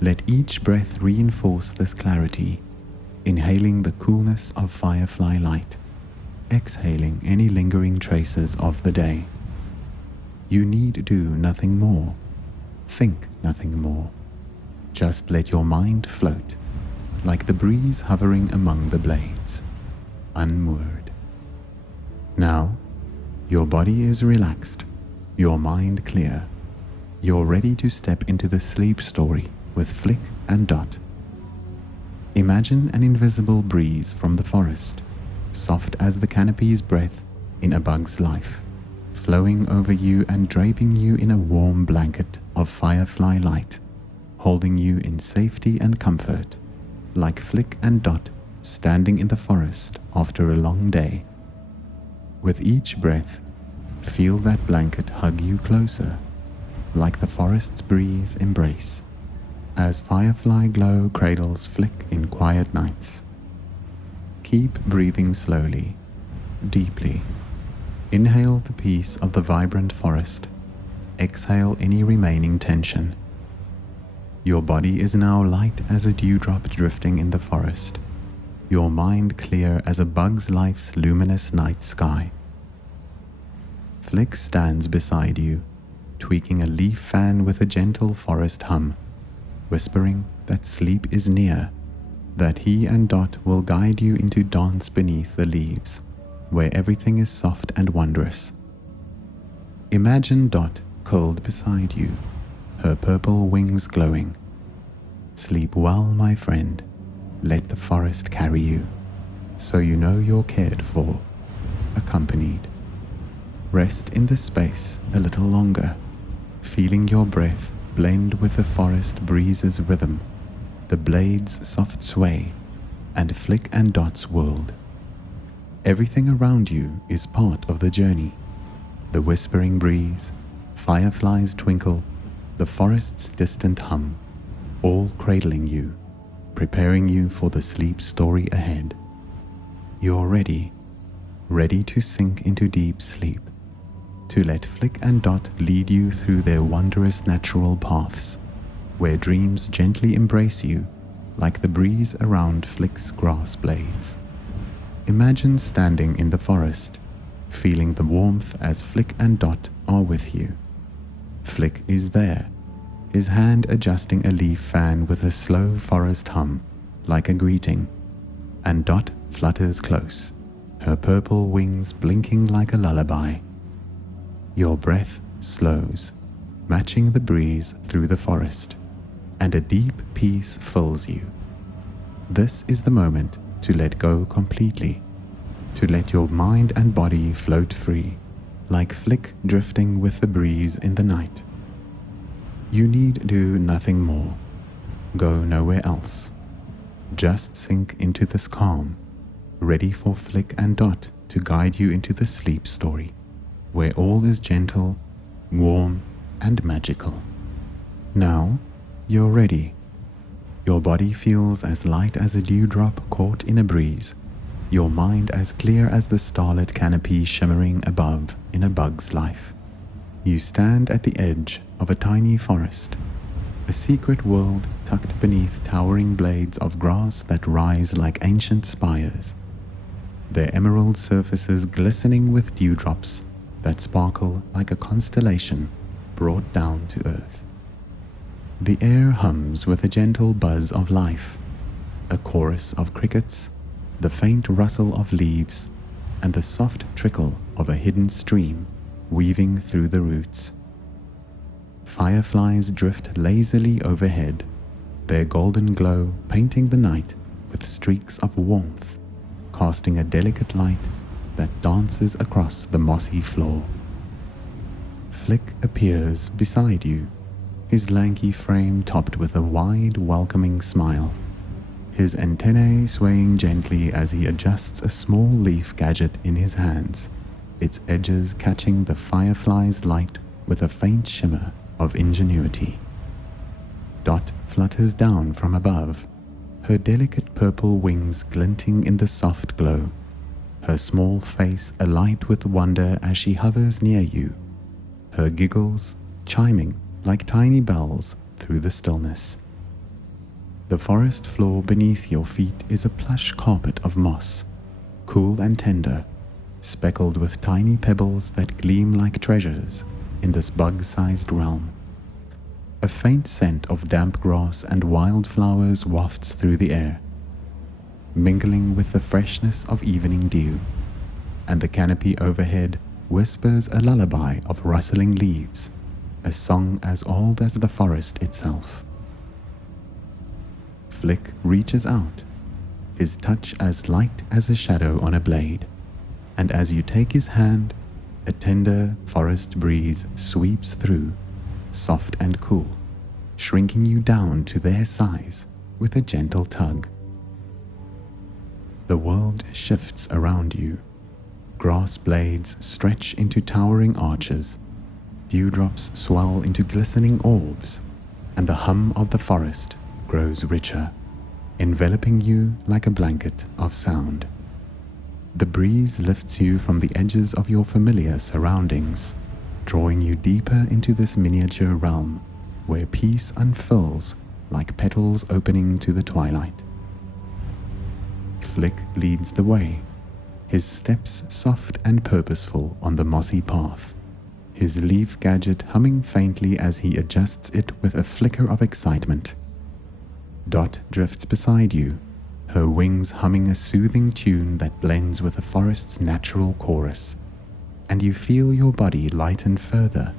Let each breath reinforce this clarity, inhaling the coolness of firefly light, exhaling any lingering traces of the day. You need do nothing more, think nothing more. Just let your mind float, like the breeze hovering among the blades, unmoored. Now, your body is relaxed, your mind clear. You're ready to step into the sleep story with Flick and Dot. Imagine an invisible breeze from the forest, soft as the canopy's breath in a bug's life, flowing over you and draping you in a warm blanket of firefly light, holding you in safety and comfort, like Flick and Dot standing in the forest after a long day. With each breath, feel that blanket hug you closer, like the forest's breeze embrace, as firefly glow cradles Flick in quiet nights. Keep breathing slowly, deeply. Inhale the peace of the vibrant forest. Exhale any remaining tension. Your body is now light as a dewdrop drifting in the forest, your mind clear as a bug's life's luminous night sky. Flick stands beside you, tweaking a leaf fan with a gentle forest hum, whispering that sleep is near, that he and Dot will guide you into dance beneath the leaves, where everything is soft and wondrous. Imagine Dot curled beside you, her purple wings glowing. Sleep well, my friend. Let the forest carry you, so you know you're cared for, accompanied. Rest in this space a little longer, feeling your breath blend with the forest breeze's rhythm, the blade's soft sway, and Flick and Dot's world. Everything around you is part of the journey. The whispering breeze, fireflies twinkle, the forest's distant hum, all cradling you, preparing you for the sleep story ahead. You're ready to sink into deep sleep, to let Flick and Dot lead you through their wondrous natural paths, where dreams gently embrace you like the breeze around Flick's grass blades. Imagine standing in the forest, feeling the warmth as Flick and Dot are with you. Flick is there, his hand adjusting a leaf fan with a slow forest hum, like a greeting, and Dot flutters close, her purple wings blinking like a lullaby. Your breath slows, matching the breeze through the forest, and a deep peace fills you. This is the moment to let go completely, to let your mind and body float free, like Flick drifting with the breeze in the night. You need do nothing more, go nowhere else. Just sink into this calm, ready for Flick and Dot to guide you into the sleep story, where all is gentle, warm, and magical. Now, you're ready. Your body feels as light as a dewdrop caught in a breeze, your mind as clear as the starlit canopy shimmering above in a bug's life. You stand at the edge of a tiny forest, a secret world tucked beneath towering blades of grass that rise like ancient spires, their emerald surfaces glistening with dewdrops that sparkle like a constellation brought down to earth. The air hums with a gentle buzz of life, a chorus of crickets, the faint rustle of leaves, and the soft trickle of a hidden stream weaving through the roots. Fireflies drift lazily overhead, their golden glow painting the night with streaks of warmth, casting a delicate light that dances across the mossy floor. Flick appears beside you, his lanky frame topped with a wide, welcoming smile, his antennae swaying gently as he adjusts a small leaf gadget in his hands, its edges catching the firefly's light with a faint shimmer of ingenuity. Dot flutters down from above, her delicate purple wings glinting in the soft glow, her small face alight with wonder as she hovers near you, her giggles chiming like tiny bells through the stillness. The forest floor beneath your feet is a plush carpet of moss, cool and tender, speckled with tiny pebbles that gleam like treasures in this bug-sized realm. A faint scent of damp grass and wildflowers wafts through the air, mingling with the freshness of evening dew, and the canopy overhead whispers a lullaby of rustling leaves, a song as old as the forest itself. Flick reaches out, his touch as light as a shadow on a blade, and as you take his hand, a tender forest breeze sweeps through, soft and cool, shrinking you down to their size with a gentle tug. The world shifts around you. Grass blades stretch into towering arches, dewdrops swell into glistening orbs, and the hum of the forest grows richer, enveloping you like a blanket of sound. The breeze lifts you from the edges of your familiar surroundings, drawing you deeper into this miniature realm where peace unfurls like petals opening to the twilight. Flick leads the way, his steps soft and purposeful on the mossy path, his leaf gadget humming faintly as he adjusts it with a flicker of excitement. Dot drifts beside you, her wings humming a soothing tune that blends with the forest's natural chorus, and you feel your body lighten further,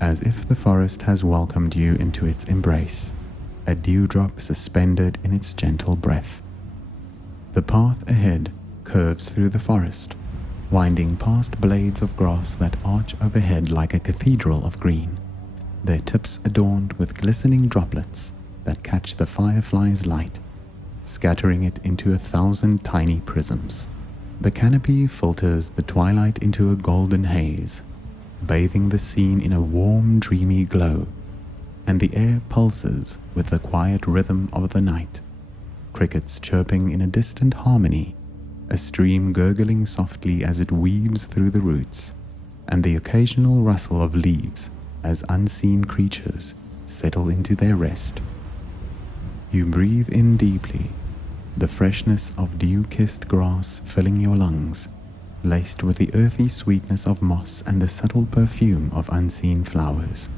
as if the forest has welcomed you into its embrace, a dewdrop suspended in its gentle breath. The path ahead curves through the forest, winding past blades of grass that arch overhead like a cathedral of green, their tips adorned with glistening droplets that catch the fireflies' light, scattering it into 1,000 tiny prisms. The canopy filters the twilight into a golden haze, bathing the scene in a warm, dreamy glow, and the air pulses with the quiet rhythm of the night, crickets chirping in a distant harmony, a stream gurgling softly as it weaves through the roots, and the occasional rustle of leaves as unseen creatures settle into their rest. You breathe in deeply, the freshness of dew-kissed grass filling your lungs, laced with the earthy sweetness of moss and the subtle perfume of unseen flowers.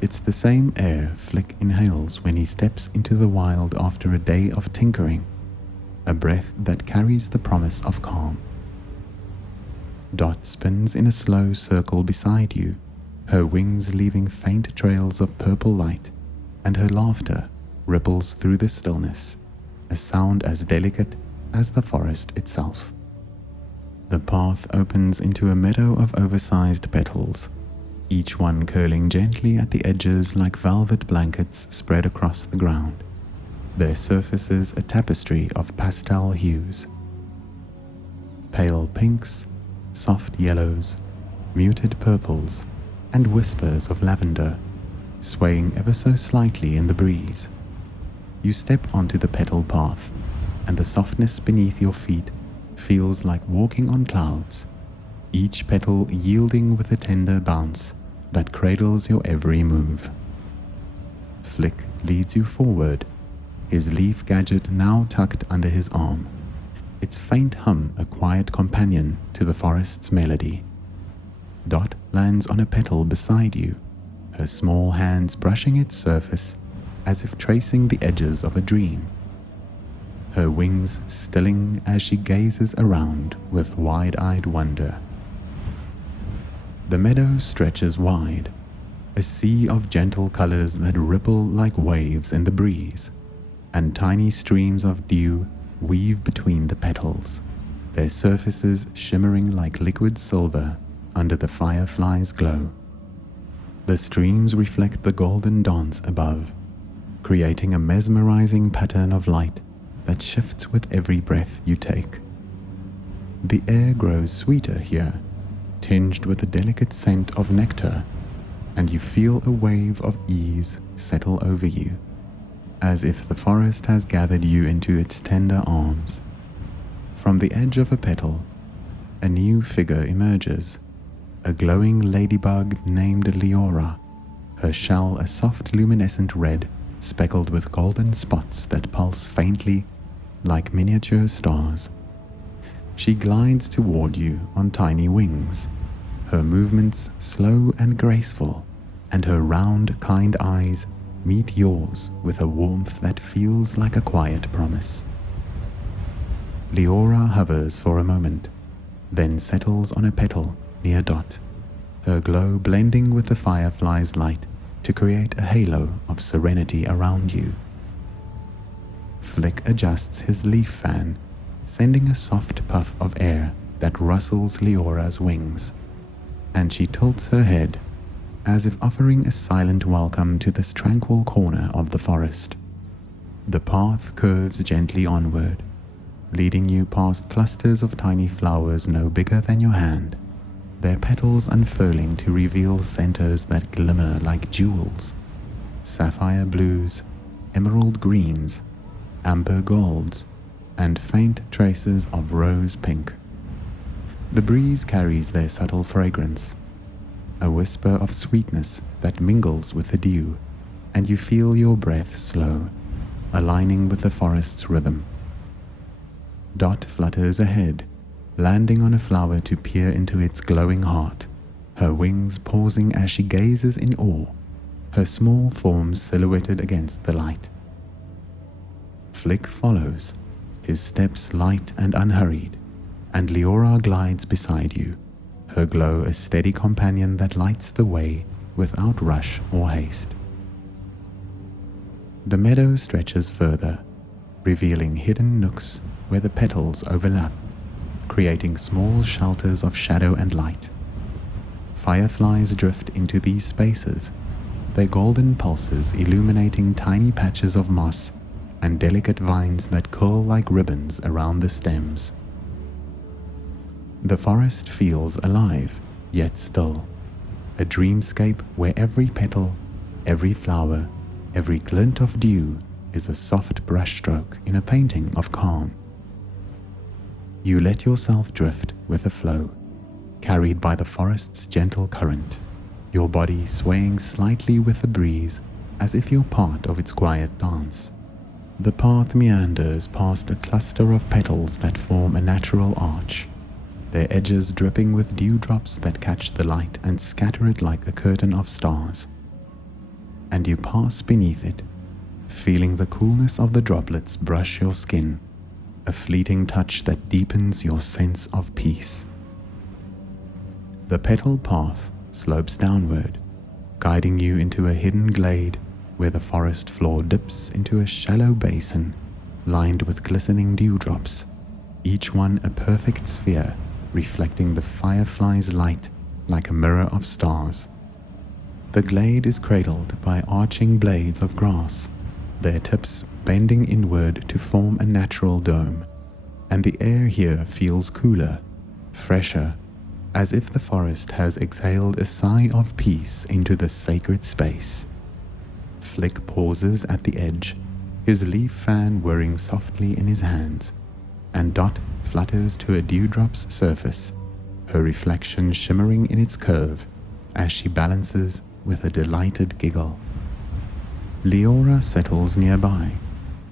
It's the same air Flick inhales when he steps into the wild after a day of tinkering, a breath that carries the promise of calm. Dot spins in a slow circle beside you, her wings leaving faint trails of purple light, and her laughter ripples through the stillness, a sound as delicate as the forest itself. The path opens into a meadow of oversized petals, each one curling gently at the edges like velvet blankets spread across the ground, their surfaces a tapestry of pastel hues. Pale pinks, soft yellows, muted purples, and whispers of lavender, swaying ever so slightly in the breeze. You step onto the petal path, and the softness beneath your feet feels like walking on clouds, each petal yielding with a tender bounce that cradles your every move. Flick leads you forward, his leaf gadget now tucked under his arm, its faint hum a quiet companion to the forest's melody. Dot lands on a petal beside you, her small hands brushing its surface as if tracing the edges of a dream, her wings stilling as she gazes around with wide-eyed wonder. The meadow stretches wide, a sea of gentle colors that ripple like waves in the breeze, and tiny streams of dew weave between the petals, their surfaces shimmering like liquid silver under the firefly's glow. The streams reflect the golden dance above, creating a mesmerizing pattern of light that shifts with every breath you take. The air grows sweeter here, tinged with a delicate scent of nectar, and you feel a wave of ease settle over you, as if the forest has gathered you into its tender arms. From the edge of a petal, a new figure emerges, a glowing ladybug named Leora, her shell a soft luminescent red speckled with golden spots that pulse faintly like miniature stars. She glides toward you on tiny wings, her movements slow and graceful, and her round, kind eyes meet yours with a warmth that feels like a quiet promise. Leora hovers for a moment, then settles on a petal near Dot, her glow blending with the firefly's light to create a halo of serenity around you. Flick adjusts his leaf fan, sending a soft puff of air that rustles Leora's wings, and she tilts her head as if offering a silent welcome to this tranquil corner of the forest. The path curves gently onward, leading you past clusters of tiny flowers no bigger than your hand, their petals unfurling to reveal centers that glimmer like jewels, sapphire blues, emerald greens, amber golds, and faint traces of rose pink. The breeze carries their subtle fragrance, a whisper of sweetness that mingles with the dew, and you feel your breath slow, aligning with the forest's rhythm. Dot flutters ahead, landing on a flower to peer into its glowing heart, her wings pausing as she gazes in awe, her small form silhouetted against the light. Flick follows, his steps light and unhurried, and Leora glides beside you, her glow a steady companion that lights the way without rush or haste. The meadow stretches further, revealing hidden nooks where the petals overlap, creating small shelters of shadow and light. Fireflies drift into these spaces, their golden pulses illuminating tiny patches of moss and delicate vines that curl like ribbons around the stems. The forest feels alive, yet still, a dreamscape where every petal, every flower, every glint of dew is a soft brushstroke in a painting of calm. You let yourself drift with the flow, carried by the forest's gentle current, your body swaying slightly with the breeze as if you're part of its quiet dance. The path meanders past a cluster of petals that form a natural arch, their edges dripping with dewdrops that catch the light and scatter it like a curtain of stars. And you pass beneath it, feeling the coolness of the droplets brush your skin, a fleeting touch that deepens your sense of peace. The petal path slopes downward, guiding you into a hidden glade where the forest floor dips into a shallow basin lined with glistening dewdrops, each one a perfect sphere reflecting the firefly's light like a mirror of stars. The glade is cradled by arching blades of grass, their tips bending inward to form a natural dome, and the air here feels cooler, fresher, as if the forest has exhaled a sigh of peace into the sacred space. Flick pauses at the edge, his leaf fan whirring softly in his hands, and Dot flutters to a dewdrop's surface, her reflection shimmering in its curve as she balances with a delighted giggle. Leora settles nearby,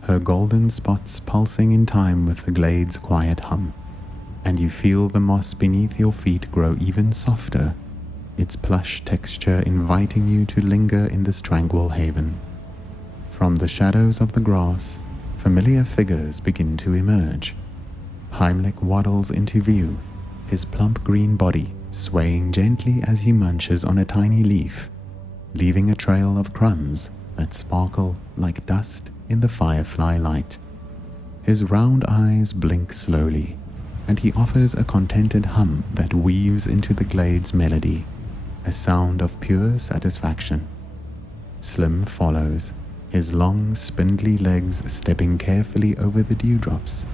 her golden spots pulsing in time with the glade's quiet hum, and you feel the moss beneath your feet grow even softer, its plush texture inviting you to linger in this tranquil haven. From the shadows of the grass, familiar figures begin to emerge. Heimlich waddles into view, his plump green body swaying gently as he munches on a tiny leaf, leaving a trail of crumbs that sparkle like dust in the firefly light. His round eyes blink slowly, and he offers a contented hum that weaves into the glade's melody, a sound of pure satisfaction. Slim follows, his long, spindly legs stepping carefully over the dewdrops,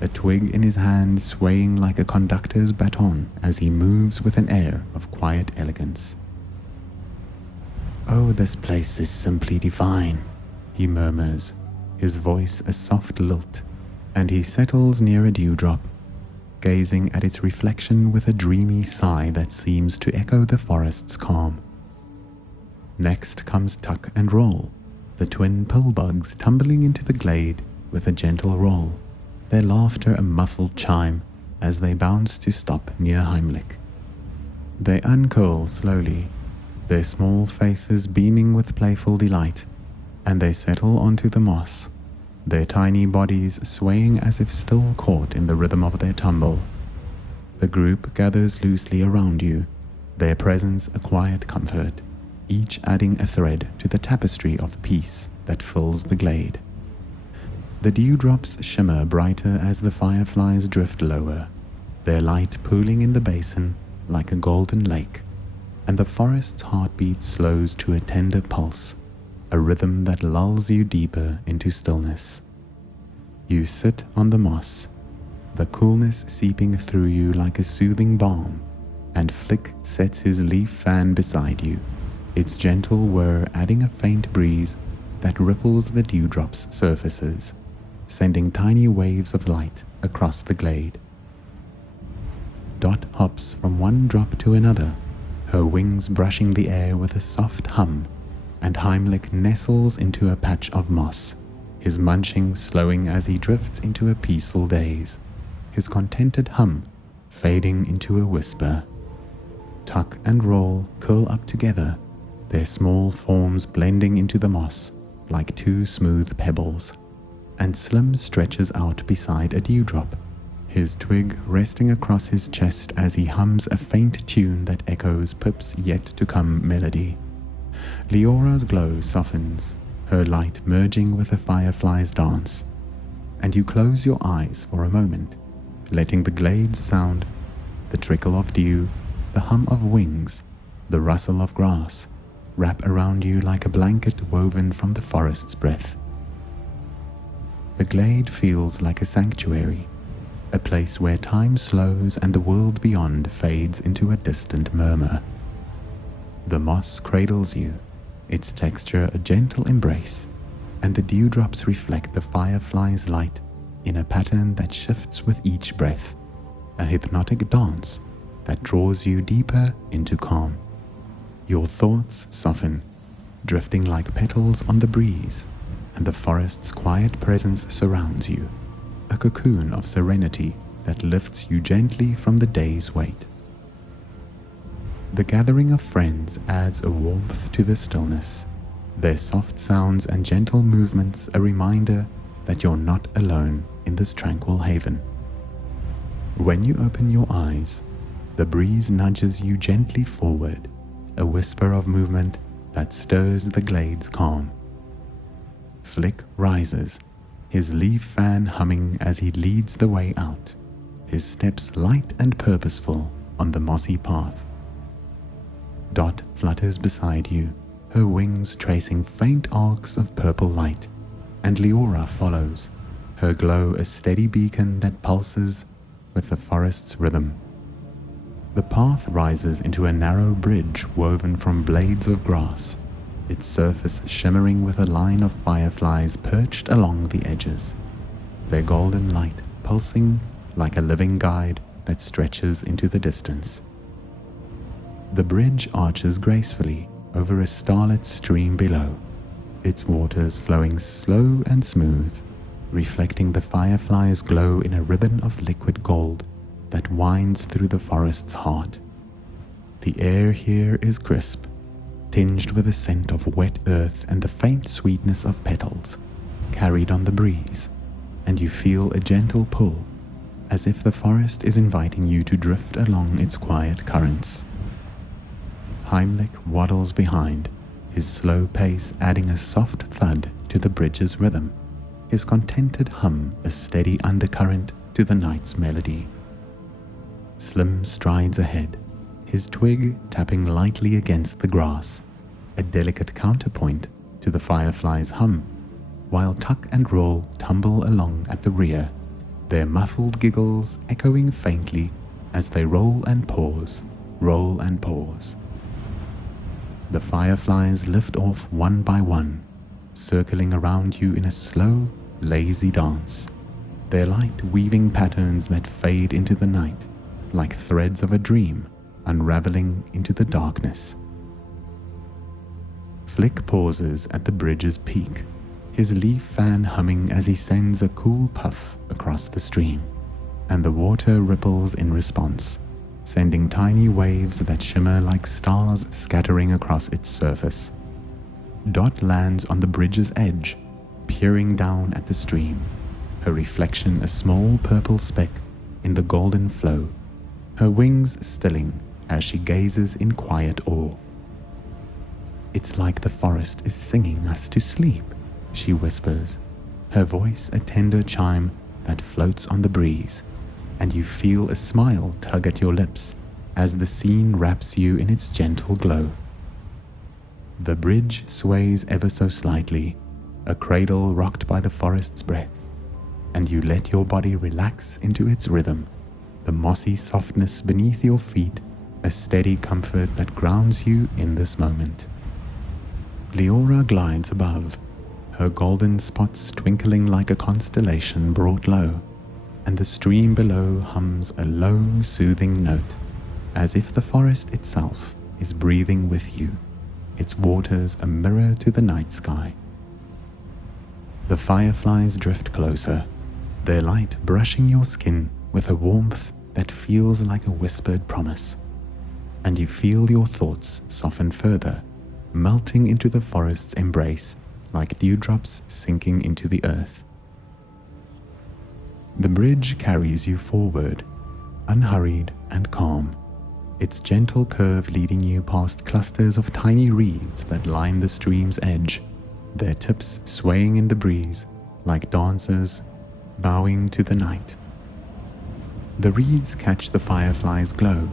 a twig in his hand swaying like a conductor's baton as he moves with an air of quiet elegance. "Oh, this place is simply divine," he murmurs, his voice a soft lilt, and he settles near a dewdrop, gazing at its reflection with a dreamy sigh that seems to echo the forest's calm. Next comes Tuck and Roll, the twin pillbugs tumbling into the glade with a gentle roll, their laughter a muffled chime as they bounce to stop near Heimlich. They uncurl slowly, their small faces beaming with playful delight, and they settle onto the moss, their tiny bodies swaying as if still caught in the rhythm of their tumble. The group gathers loosely around you, their presence a quiet comfort, each adding a thread to the tapestry of peace that fills the glade. The dewdrops shimmer brighter as the fireflies drift lower, their light pooling in the basin like a golden lake, and the forest's heartbeat slows to a tender pulse, a rhythm that lulls you deeper into stillness. You sit on the moss, the coolness seeping through you like a soothing balm, and Flick sets his leaf fan beside you, its gentle whir adding a faint breeze that ripples the dewdrops' surfaces, sending tiny waves of light across the glade. Dot hops from one drop to another, her wings brushing the air with a soft hum, and Heimlich nestles into a patch of moss, his munching slowing as he drifts into a peaceful daze, his contented hum fading into a whisper. Tuck and Roll curl up together, their small forms blending into the moss like two smooth pebbles, and Slim stretches out beside a dewdrop, his twig resting across his chest as he hums a faint tune that echoes Pip's yet-to-come melody. Leora's glow softens, her light merging with the firefly's dance, and you close your eyes for a moment, letting the glades sound, the trickle of dew, the hum of wings, the rustle of grass, wrap around you like a blanket woven from the forest's breath. The glade feels like a sanctuary, a place where time slows and the world beyond fades into a distant murmur. The moss cradles you, its texture a gentle embrace, and the dewdrops reflect the firefly's light in a pattern that shifts with each breath, a hypnotic dance that draws you deeper into calm. Your thoughts soften, drifting like petals on the breeze, and the forest's quiet presence surrounds you, a cocoon of serenity that lifts you gently from the day's weight. The gathering of friends adds a warmth to the stillness, their soft sounds and gentle movements a reminder that you're not alone in this tranquil haven. When you open your eyes, the breeze nudges you gently forward, a whisper of movement that stirs the glade's calm. Flick rises, his leaf fan humming as he leads the way out, his steps light and purposeful on the mossy path. Dot flutters beside you, her wings tracing faint arcs of purple light, and Leora follows, her glow a steady beacon that pulses with the forest's rhythm. The path rises into a narrow bridge woven from blades of grass, its surface shimmering with a line of fireflies perched along the edges, their golden light pulsing like a living guide that stretches into the distance. The bridge arches gracefully over a starlit stream below, its waters flowing slow and smooth, reflecting the firefly's glow in a ribbon of liquid gold that winds through the forest's heart. The air here is crisp, tinged with a scent of wet earth and the faint sweetness of petals, carried on the breeze, and you feel a gentle pull, as if the forest is inviting you to drift along its quiet currents. Heimlich waddles behind, his slow pace adding a soft thud to the bridge's rhythm, his contented hum a steady undercurrent to the night's melody. Slim strides ahead, his twig tapping lightly against the grass, a delicate counterpoint to the firefly's hum, while Tuck and Roll tumble along at the rear, their muffled giggles echoing faintly as they roll and pause, roll and pause. The fireflies lift off one by one, circling around you in a slow, lazy dance, their light weaving patterns that fade into the night like threads of a dream unraveling into the darkness. Flick pauses at the bridge's peak, his leaf fan humming as he sends a cool puff across the stream, and the water ripples in response, sending tiny waves that shimmer like stars scattering across its surface. Dot lands on the bridge's edge, peering down at the stream, her reflection a small purple speck in the golden flow, her wings stilling as she gazes in quiet awe. "It's like the forest is singing us to sleep," she whispers, her voice a tender chime that floats on the breeze, and you feel a smile tug at your lips as the scene wraps you in its gentle glow. The bridge sways ever so slightly, a cradle rocked by the forest's breath, and you let your body relax into its rhythm, the mossy softness beneath your feet a steady comfort that grounds you in this moment. Leora glides above, her golden spots twinkling like a constellation brought low, and the stream below hums a low, soothing note, as if the forest itself is breathing with you, its waters a mirror to the night sky. The fireflies drift closer, their light brushing your skin with a warmth that feels like a whispered promise. and you feel your thoughts soften further, melting into the forest's embrace like dewdrops sinking into the earth. The bridge carries you forward, unhurried and calm, its gentle curve leading you past clusters of tiny reeds that line the stream's edge, their tips swaying in the breeze like dancers bowing to the night. The reeds catch the fireflies' glow,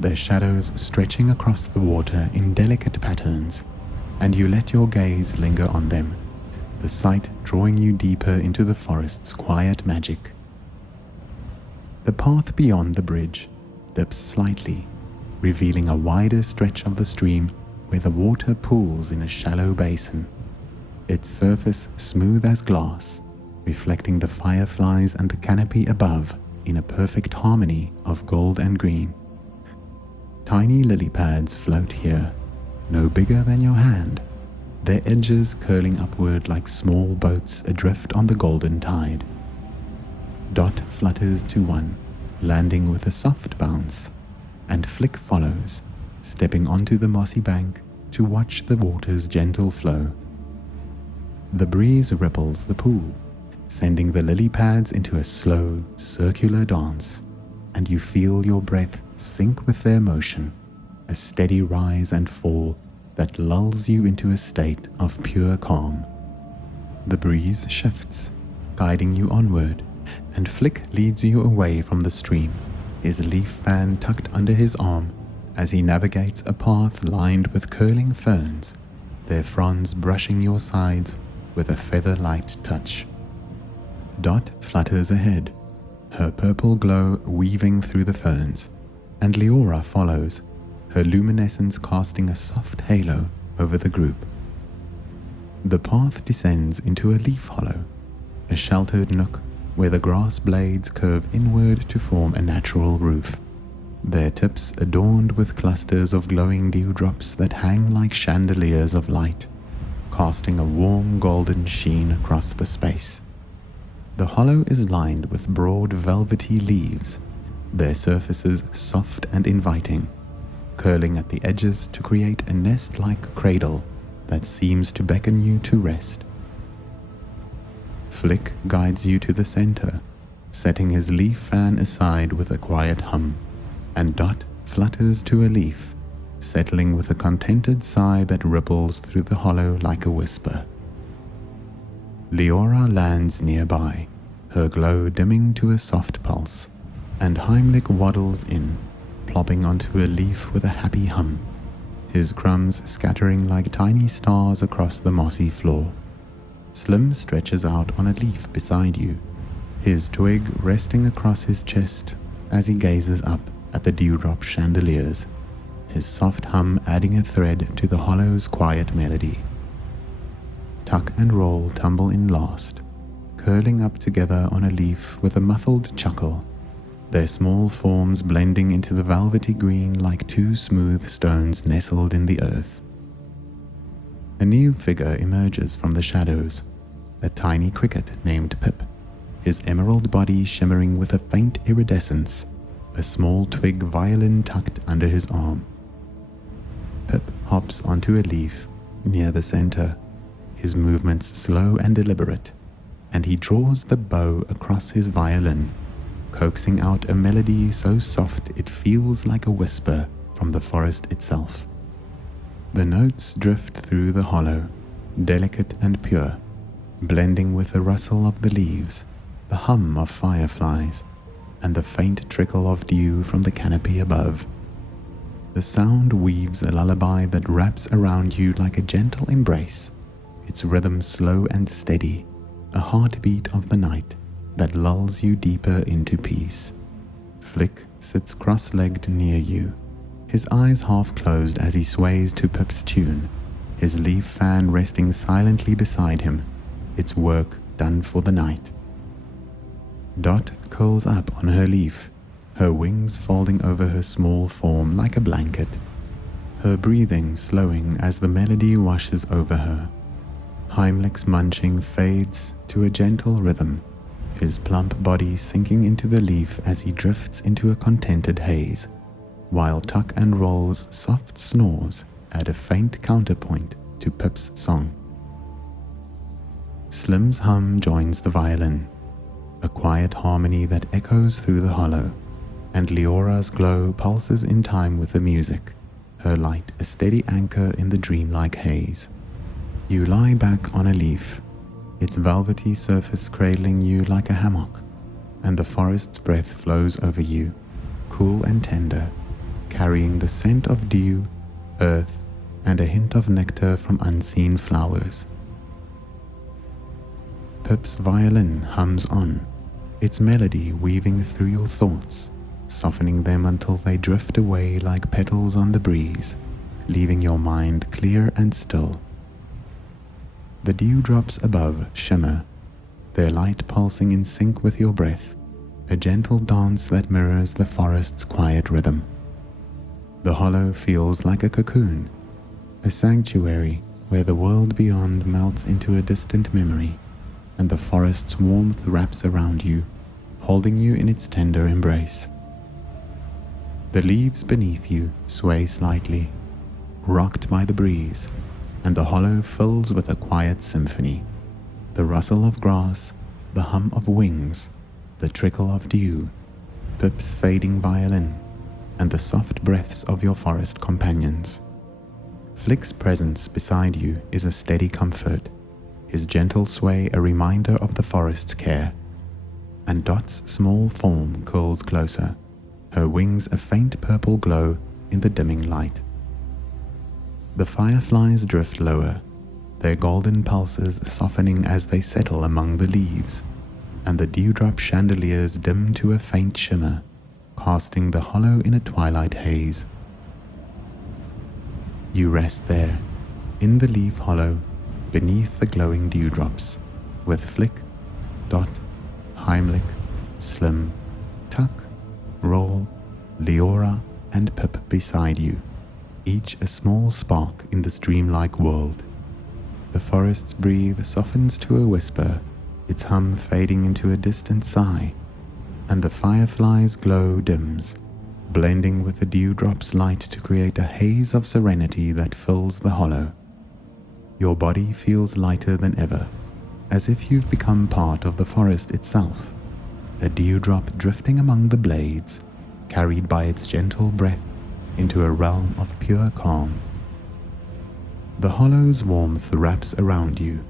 their shadows stretching across the water in delicate patterns, and you let your gaze linger on them, the sight drawing you deeper into the forest's quiet magic. The path beyond the bridge dips slightly, revealing a wider stretch of the stream where the water pools in a shallow basin, its surface smooth as glass, reflecting the fireflies and the canopy above in a perfect harmony of gold and green. Tiny lily pads float here, no bigger than your hand, their edges curling upward like small boats adrift on the golden tide. Dot flutters to one, landing with a soft bounce, and Flick follows, stepping onto the mossy bank to watch the water's gentle flow. The breeze ripples the pool, sending the lily pads into a slow, circular dance, and you feel your breath sink with their motion, a steady rise and fall that lulls you into a state of pure calm. The breeze shifts, guiding you onward, and Flick leads you away from the stream, his leaf fan tucked under his arm as he navigates a path lined with curling ferns, their fronds brushing your sides with a feather-light touch. Dot flutters ahead, her purple glow weaving through the ferns, and Leora follows, her luminescence casting a soft halo over the group. The path descends into a leaf hollow, a sheltered nook where the grass blades curve inward to form a natural roof, their tips adorned with clusters of glowing dewdrops that hang like chandeliers of light, casting a warm golden sheen across the space. The hollow is lined with broad velvety leaves, their surfaces soft and inviting, curling at the edges to create a nest-like cradle that seems to beckon you to rest. Flick guides you to the center, setting his leaf fan aside with a quiet hum, and Dot flutters to a leaf, settling with a contented sigh that ripples through the hollow like a whisper. Leora lands nearby, her glow dimming to a soft pulse, and Heimlich waddles in, plopping onto a leaf with a happy hum, his crumbs scattering like tiny stars across the mossy floor. Slim stretches out on a leaf beside you, his twig resting across his chest as he gazes up at the dewdrop chandeliers, his soft hum adding a thread to the hollow's quiet melody. Tuck and Roll tumble in last, curling up together on a leaf with a muffled chuckle, their small forms blending into the velvety green like two smooth stones nestled in the earth. A new figure emerges from the shadows, a tiny cricket named Pip, his emerald body shimmering with a faint iridescence, a small twig violin tucked under his arm. Pip hops onto a leaf near the center, his movements slow and deliberate, and he draws the bow across his violin, coaxing out a melody so soft it feels like a whisper from the forest itself. The notes drift through the hollow, delicate and pure, blending with the rustle of the leaves, the hum of fireflies, and the faint trickle of dew from the canopy above. The sound weaves a lullaby that wraps around you like a gentle embrace, its rhythm slow and steady, a heartbeat of the night that lulls you deeper into peace. Flick sits cross-legged near you, his eyes half closed as he sways to Pip's tune, his leaf fan resting silently beside him, its work done for the night. Dot curls up on her leaf, her wings folding over her small form like a blanket, her breathing slowing as the melody washes over her. Heimlich's munching fades to a gentle rhythm, his plump body sinking into the leaf as he drifts into a contented haze. while Tuck and Roll's soft snores add a faint counterpoint to Pip's song. Slim's hum joins the violin, a quiet harmony that echoes through the hollow, and Leora's glow pulses in time with the music, her light a steady anchor in the dreamlike haze. You lie back on a leaf, its velvety surface cradling you like a hammock, and the forest's breath flows over you, cool and tender, carrying the scent of dew, earth, and a hint of nectar from unseen flowers. Pip's violin hums on, its melody weaving through your thoughts, softening them until they drift away like petals on the breeze, leaving your mind clear and still. The dewdrops above shimmer, their light pulsing in sync with your breath, a gentle dance that mirrors the forest's quiet rhythm. The hollow feels like a cocoon, a sanctuary where the world beyond melts into a distant memory, and the forest's warmth wraps around you, holding you in its tender embrace. The leaves beneath you sway slightly, rocked by the breeze, and the hollow fills with a quiet symphony. The rustle of grass, the hum of wings, the trickle of dew, Pip's fading violin, and the soft breaths of your forest companions. Flick's presence beside you is a steady comfort, his gentle sway a reminder of the forest's care, and Dot's small form curls closer, her wings a faint purple glow in the dimming light. The fireflies drift lower, their golden pulses softening as they settle among the leaves, and the dewdrop chandeliers dim to a faint shimmer, casting the hollow in a twilight haze. You rest there, in the leaf hollow, beneath the glowing dewdrops, with Flick, Dot, Heimlich, Slim, Tuck, Roll, Leora, and Pip beside you, each a small spark in this dreamlike world. The forest's breathe softens to a whisper, its hum fading into a distant sigh, and the firefly's glow dims, blending with the dewdrop's light to create a haze of serenity that fills the hollow. Your body feels lighter than ever, as if you've become part of the forest itself, a dewdrop drifting among the blades, carried by its gentle breath into a realm of pure calm. The hollow's warmth wraps around you,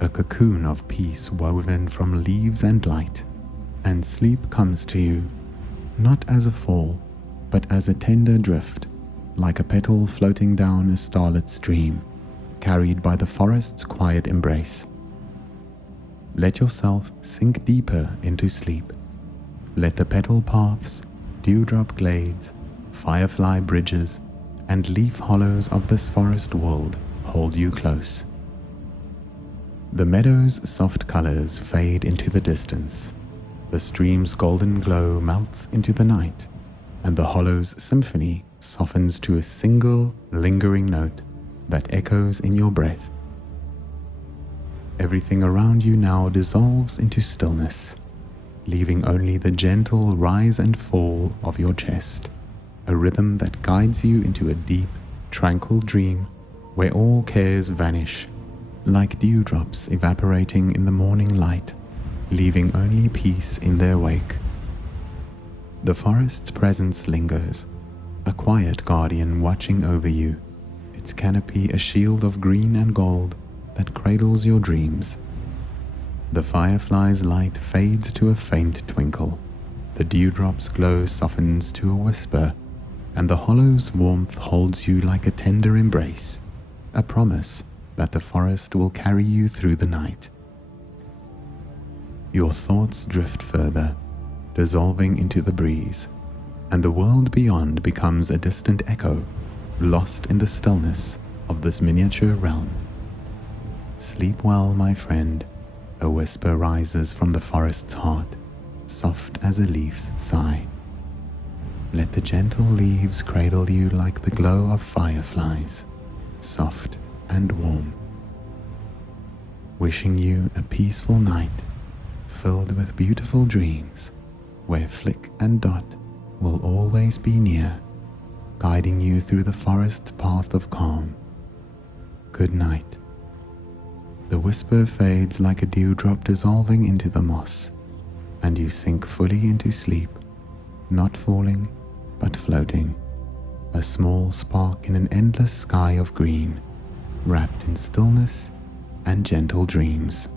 a cocoon of peace woven from leaves and light, and sleep comes to you, not as a fall, but as a tender drift, like a petal floating down a starlit stream, carried by the forest's quiet embrace. Let yourself sink deeper into sleep. Let the petal paths, dewdrop glades, firefly bridges, and leaf hollows of this forest world hold you close. The meadow's soft colors fade into the distance. The stream's golden glow melts into the night, and the hollow's symphony softens to a single, lingering note that echoes in your breath. Everything around you now dissolves into stillness, leaving only the gentle rise and fall of your chest, a rhythm that guides you into a deep, tranquil dream where all cares vanish, like dewdrops evaporating in the morning light, leaving only peace in their wake. The forest's presence lingers, a quiet guardian watching over you, its canopy a shield of green and gold that cradles your dreams. The firefly's light fades to a faint twinkle, the dewdrop's glow softens to a whisper, and the hollow's warmth holds you like a tender embrace, a promise that the forest will carry you through the night. Your thoughts drift further, dissolving into the breeze, and the world beyond becomes a distant echo, lost in the stillness of this miniature realm. Sleep well, my friend, a whisper rises from the forest's heart, soft as a leaf's sigh. Let the gentle leaves cradle you like the glow of fireflies, soft and warm. Wishing you a peaceful night, filled with beautiful dreams, where Flick and Dot will always be near, guiding you through the forest path of calm. Good night. The whisper fades like a dewdrop dissolving into the moss, and you sink fully into sleep, not falling, but floating, a small spark in an endless sky of green, wrapped in stillness and gentle dreams.